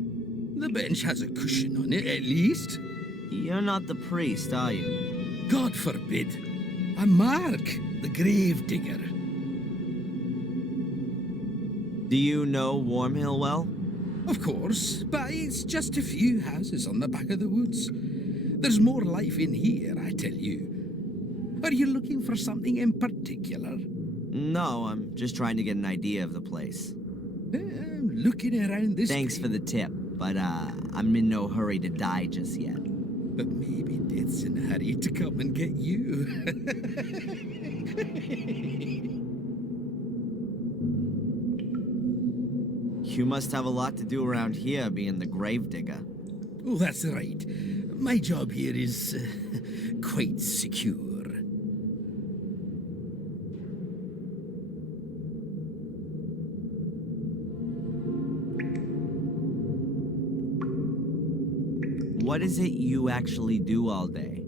The bench has a cushion on it, at least. You're not the priest, are you? God forbid. I'm Mark, the grave digger. Do you know Wormhill well? Of course, but it's just a few houses on the back of the woods. There's more life in here, I tell you. Are you looking for something in particular? No, I'm just trying to get an idea of the place. Looking around this Thanks for the tip, but I'm in no hurry to die just yet. But maybe death's in a hurry to come and get you. You must have a lot to do around here, being the gravedigger. Oh, that's right. My job here is quite secure. What is it you actually do all day?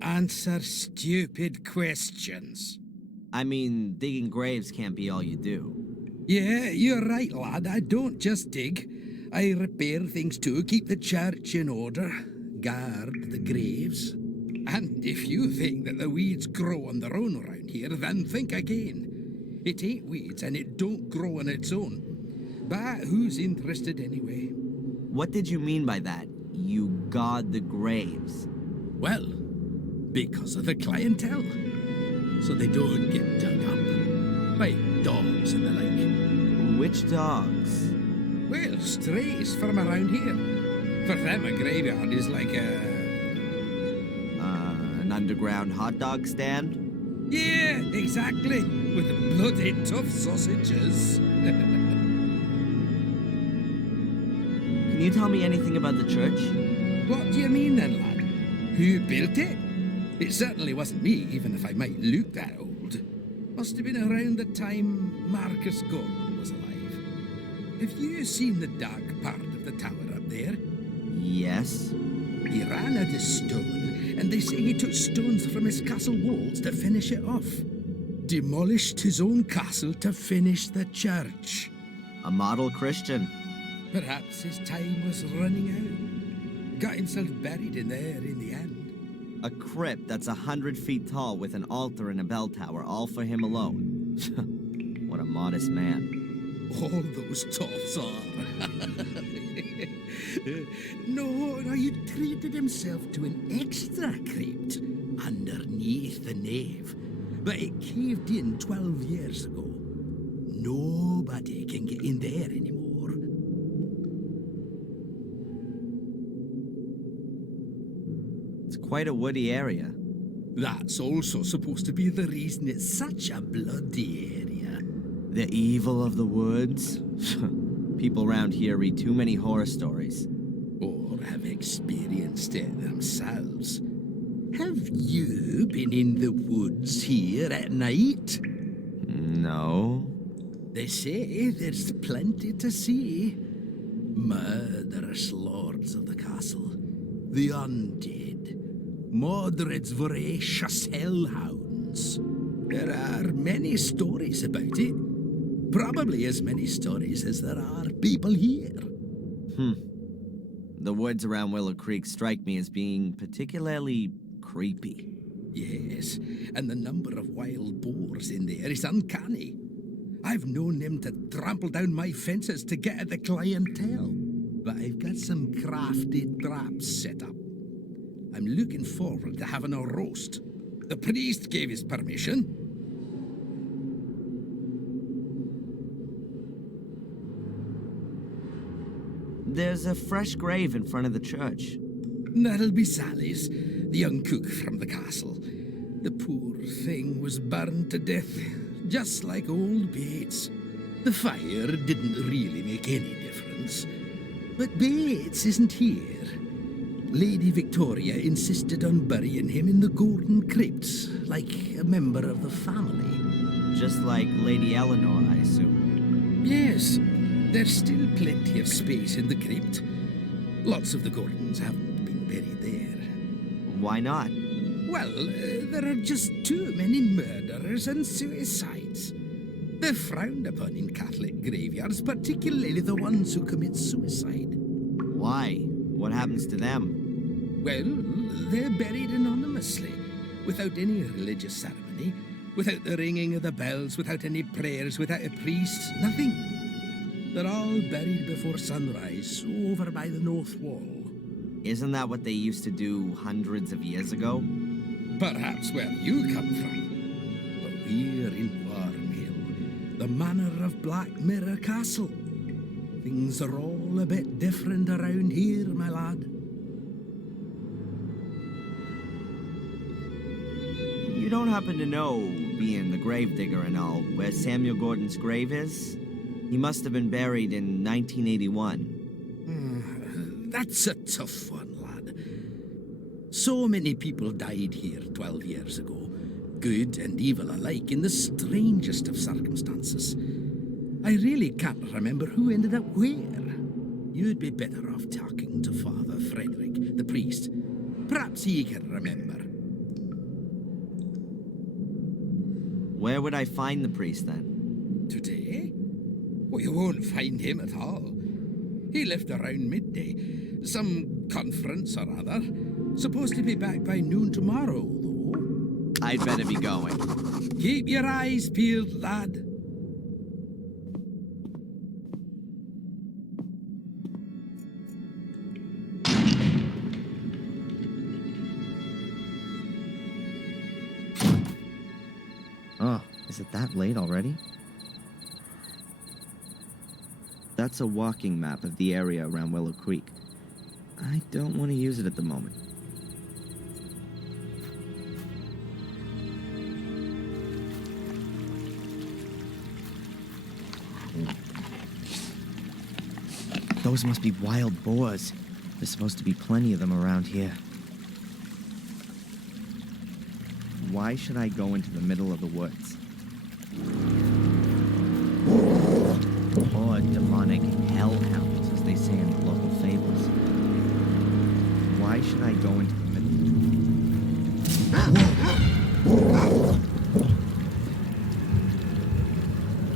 Answer stupid questions. I mean, digging graves can't be all you do. Yeah, you're right, lad. I don't just dig. I repair things too, keep the church in order, guard the graves. And if you think that the weeds grow on their own around here, then think again. It ain't weeds and it don't grow on its own. But who's interested anyway? What did you mean by that? You guard the graves? Well, because of the clientele. So they don't get dug up by dogs and the like. Which dogs? Well, strays from around here. For them, a graveyard is like an underground hot dog stand? Yeah, exactly. With the bloody tough sausages. Can you tell me anything about the church? What do you mean then, lad? Who built it? It certainly wasn't me, even if I might look that old. Must have been around the time Marcus Gordon was alive. Have you seen the dark part of the tower up there? Yes. He ran out of stone, and they say he took stones from his castle walls to finish it off. Demolished his own castle to finish the church. A model Christian. Perhaps his time was running out. Got himself buried in there in the end. A crypt that's 100 feet tall with an altar and a bell tower, all for him alone. What a modest man. All those toffs are. No, he treated himself to an extra crypt underneath the nave. But it caved in 12 years ago. Nobody can get in there anymore. It's quite a woody area. That's also supposed to be the reason it's such a bloody area. The evil of the woods? People around here read too many horror stories. Or have experienced it themselves. Have you been in the woods here at night? No. They say there's plenty to see. Murderous lords of the castle. The undead. Mordred's voracious hellhounds. There are many stories about it. Probably as many stories as there are people here. The woods around Willow Creek strike me as being particularly creepy. Yes, and the number of wild boars in there is uncanny. I've known them to trample down my fences to get at the clientele, but I've got some crafty traps set up. I'm looking forward to having a roast. The priest gave his permission. There's a fresh grave in front of the church. That'll be Sally's, the young cook from the castle. The poor thing was burned to death, just like old Bates. The fire didn't really make any difference. But Bates isn't here. Lady Victoria insisted on burying him in the Golden Crypt, like a member of the family. Just like Lady Eleanor, I assume. Yes, there's still plenty of space in the crypt. Lots of the Gordons haven't been buried there. Why not? Well, there are just too many murderers and suicides. They're frowned upon in Catholic graveyards, particularly the ones who commit suicide. Why? What happens to them? Well, they're buried anonymously, without any religious ceremony, without the ringing of the bells, without any prayers, without a priest, nothing. They're all buried before sunrise, over by the north wall. Isn't that what they used to do hundreds of years ago? Perhaps where you come from. But we're in Wormhill, the manor of Black Mirror Castle. Things are all a bit different around here, my lad. You don't happen to know, being the gravedigger and all, where Samuel Gordon's grave is? He must have been buried in 1981. That's a tough one, lad. So many people died here 12 years ago, good and evil alike, in the strangest of circumstances. I really can't remember who ended up where. You'd be better off talking to Father Frederick, the priest. Perhaps he can remember. Where would I find the priest then? Today? Well, you won't find him at all. He left around midday. Some conference or other. Supposed to be back by noon tomorrow, though. I'd better be going. Keep your eyes peeled, lad. Oh, is it that late already? That's a walking map of the area around Willow Creek. I don't want to use it at the moment. Those must be wild boars. There's supposed to be plenty of them around here. Why should I go into the middle of the woods? Or demonic hellhounds, as they say in the local fables. Why should I go into the middle?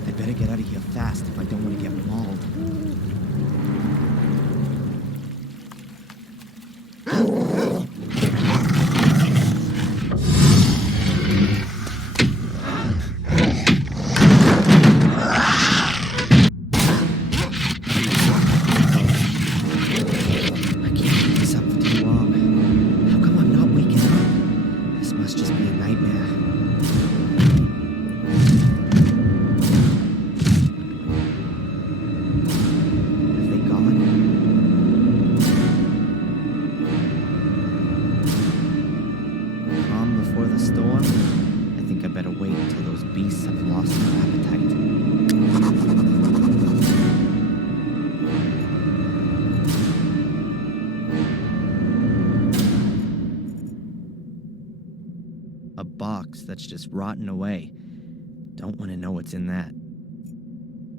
I better get out of here fast if I don't want to get mauled. That's just rotting away. Don't want to know what's in that.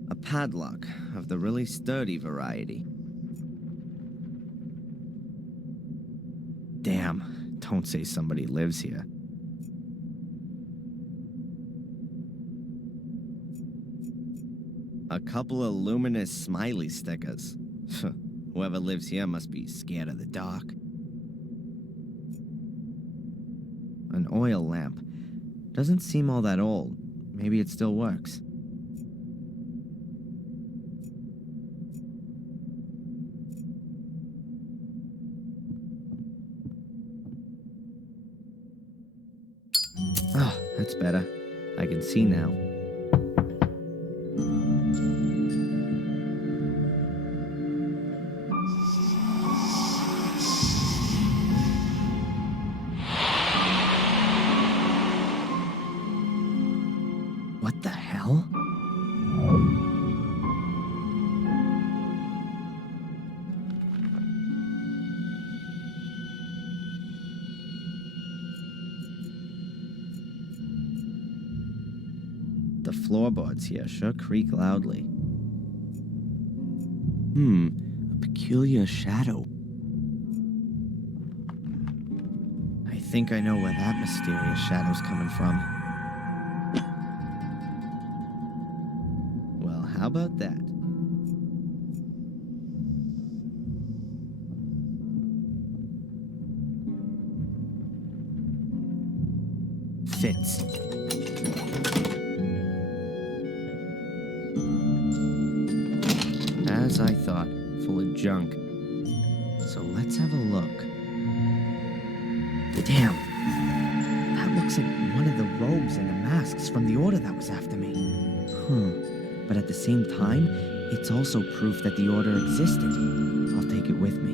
A padlock of the really sturdy variety. Damn, don't say somebody lives here. A couple of luminous smiley stickers. Whoever lives here must be scared of the dark. An oil lamp. Doesn't seem all that old. Maybe it still works. Ah, that's better. I can see now. What the hell? The floorboards here sure creak loudly. A peculiar shadow. I think I know where that mysterious shadow's coming from. Well, how about that? Fits. As I thought, full of junk. So let's have a look. Damn! That looks like one of the robes and the masks from the order that was after me. But at the same time, it's also proof that the order existed. I'll take it with me.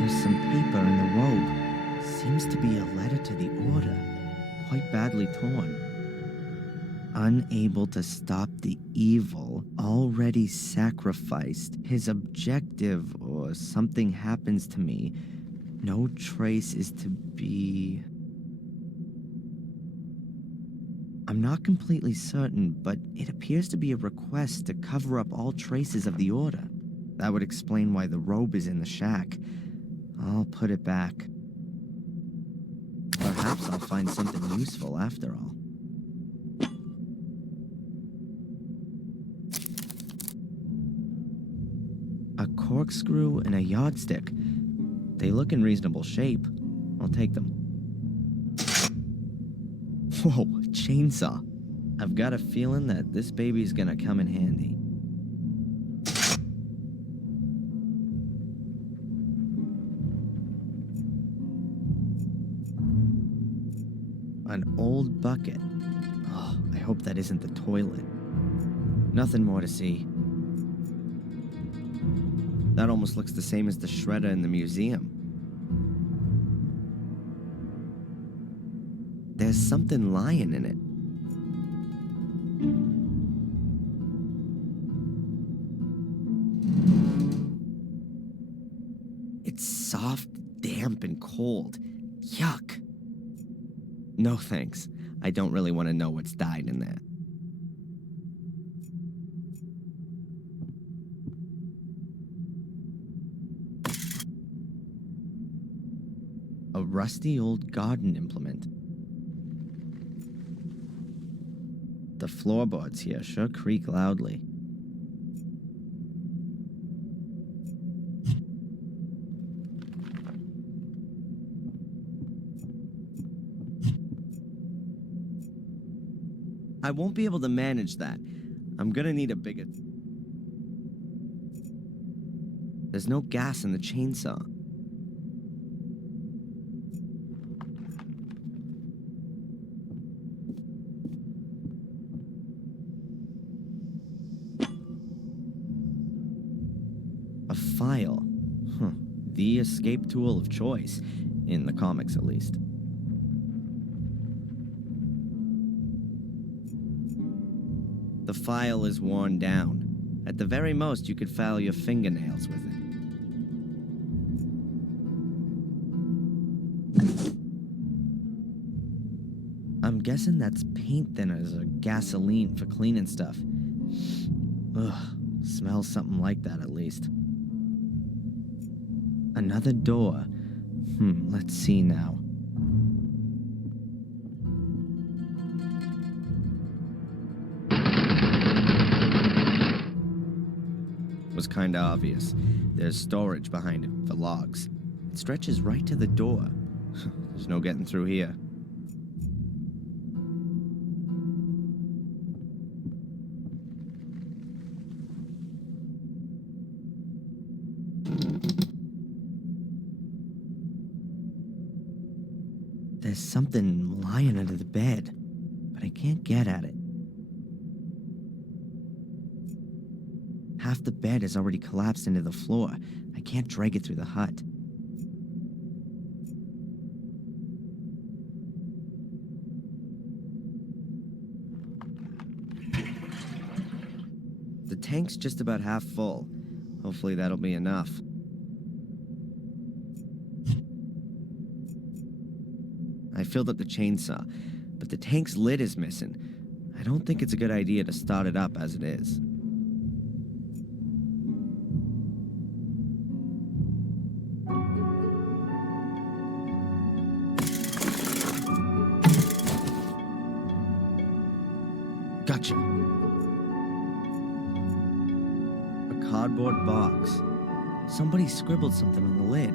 There's some paper in the robe. Seems to be a letter to the order. Quite badly torn. Unable to stop the evil, already sacrificed. His objective, or something happens to me. No trace is to be... I'm not completely certain, but it appears to be a request to cover up all traces of the order. That would explain why the robe is in the shack. I'll put it back. Perhaps I'll find something useful after all. A corkscrew and a yardstick. They look in reasonable shape. I'll take them. Whoa, chainsaw. I've got a feeling that this baby's gonna come in handy. An old bucket. Oh, I hope that isn't the toilet. Nothing more to see. That almost looks the same as the shredder in the museum. There's something lying in it. It's soft, damp, and cold. Yuck. No thanks. I don't really want to know what's died in there. A rusty old garden implement. The floorboards here sure creak loudly. I won't be able to manage that. I'm gonna need a bigger... There's no gas in the chainsaw. A file. The escape tool of choice. In the comics, at least. The file is worn down. At the very most, you could file your fingernails with it. I'm guessing that's paint thinners or gasoline for cleaning stuff. Ugh, smells something like that at least. Another door. Let's see now. was kinda obvious. There's storage behind it for logs. It stretches right to the door. There's no getting through here. There's something lying under the bed, but I can't get at it. Half the bed has already collapsed into the floor. I can't drag it through the hut. The tank's just about half full. Hopefully that'll be enough. I filled up the chainsaw, but the tank's lid is missing. I don't think it's a good idea to start it up as it is. Gotcha. A cardboard box. Somebody scribbled something on the lid.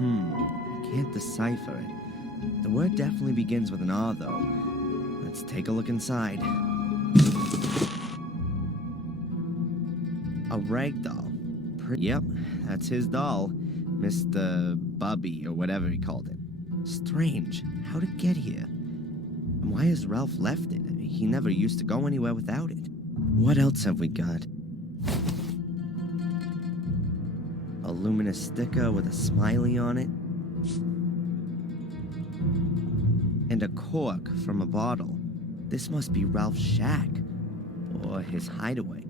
I can't decipher it. The word definitely begins with an R, though. Let's take a look inside. A rag doll. Yep, that's his doll. Mr. Bubby, or whatever he called it. Strange. How'd it get here? And why has Ralph left it? I mean, he never used to go anywhere without it. What else have we got? A luminous sticker with a smiley on it. And a cork from a bottle. This must be Ralph's shack. Or his hideaway.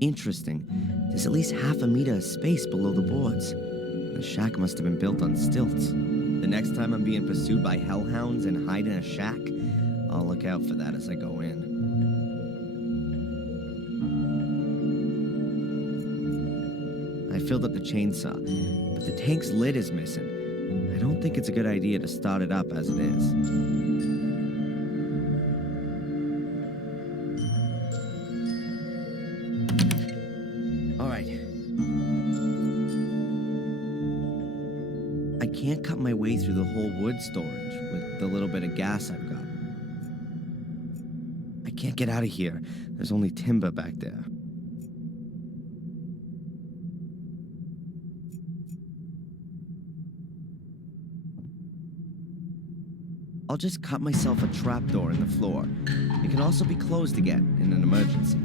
Interesting. There's at least half a meter of space below the boards. The shack must have been built on stilts. The next time I'm being pursued by hellhounds and hide in a shack, I'll look out for that as I go in. I filled up the chainsaw, but the tank's lid is missing. I don't think it's a good idea to start it up as it is. I can't cut my way through the whole wood storage with the little bit of gas I've got. I can't get out of here. There's only timber back there. I'll just cut myself a trapdoor in the floor. It can also be closed again in an emergency.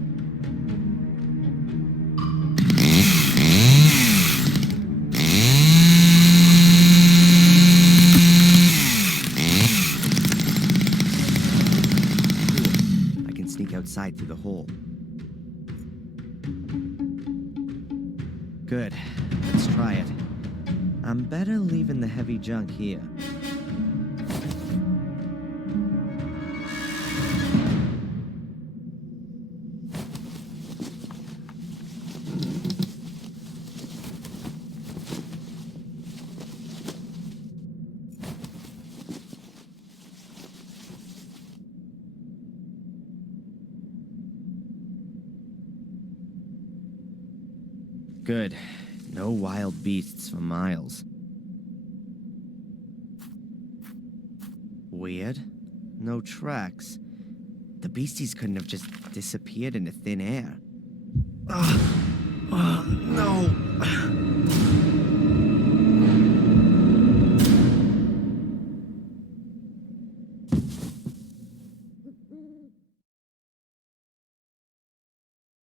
Outside through the hole. Good. Let's try it. I'm better leaving the heavy junk here. Good. No wild beasts for miles. Weird. No tracks. The beasties couldn't have just disappeared into thin air. Oh, no!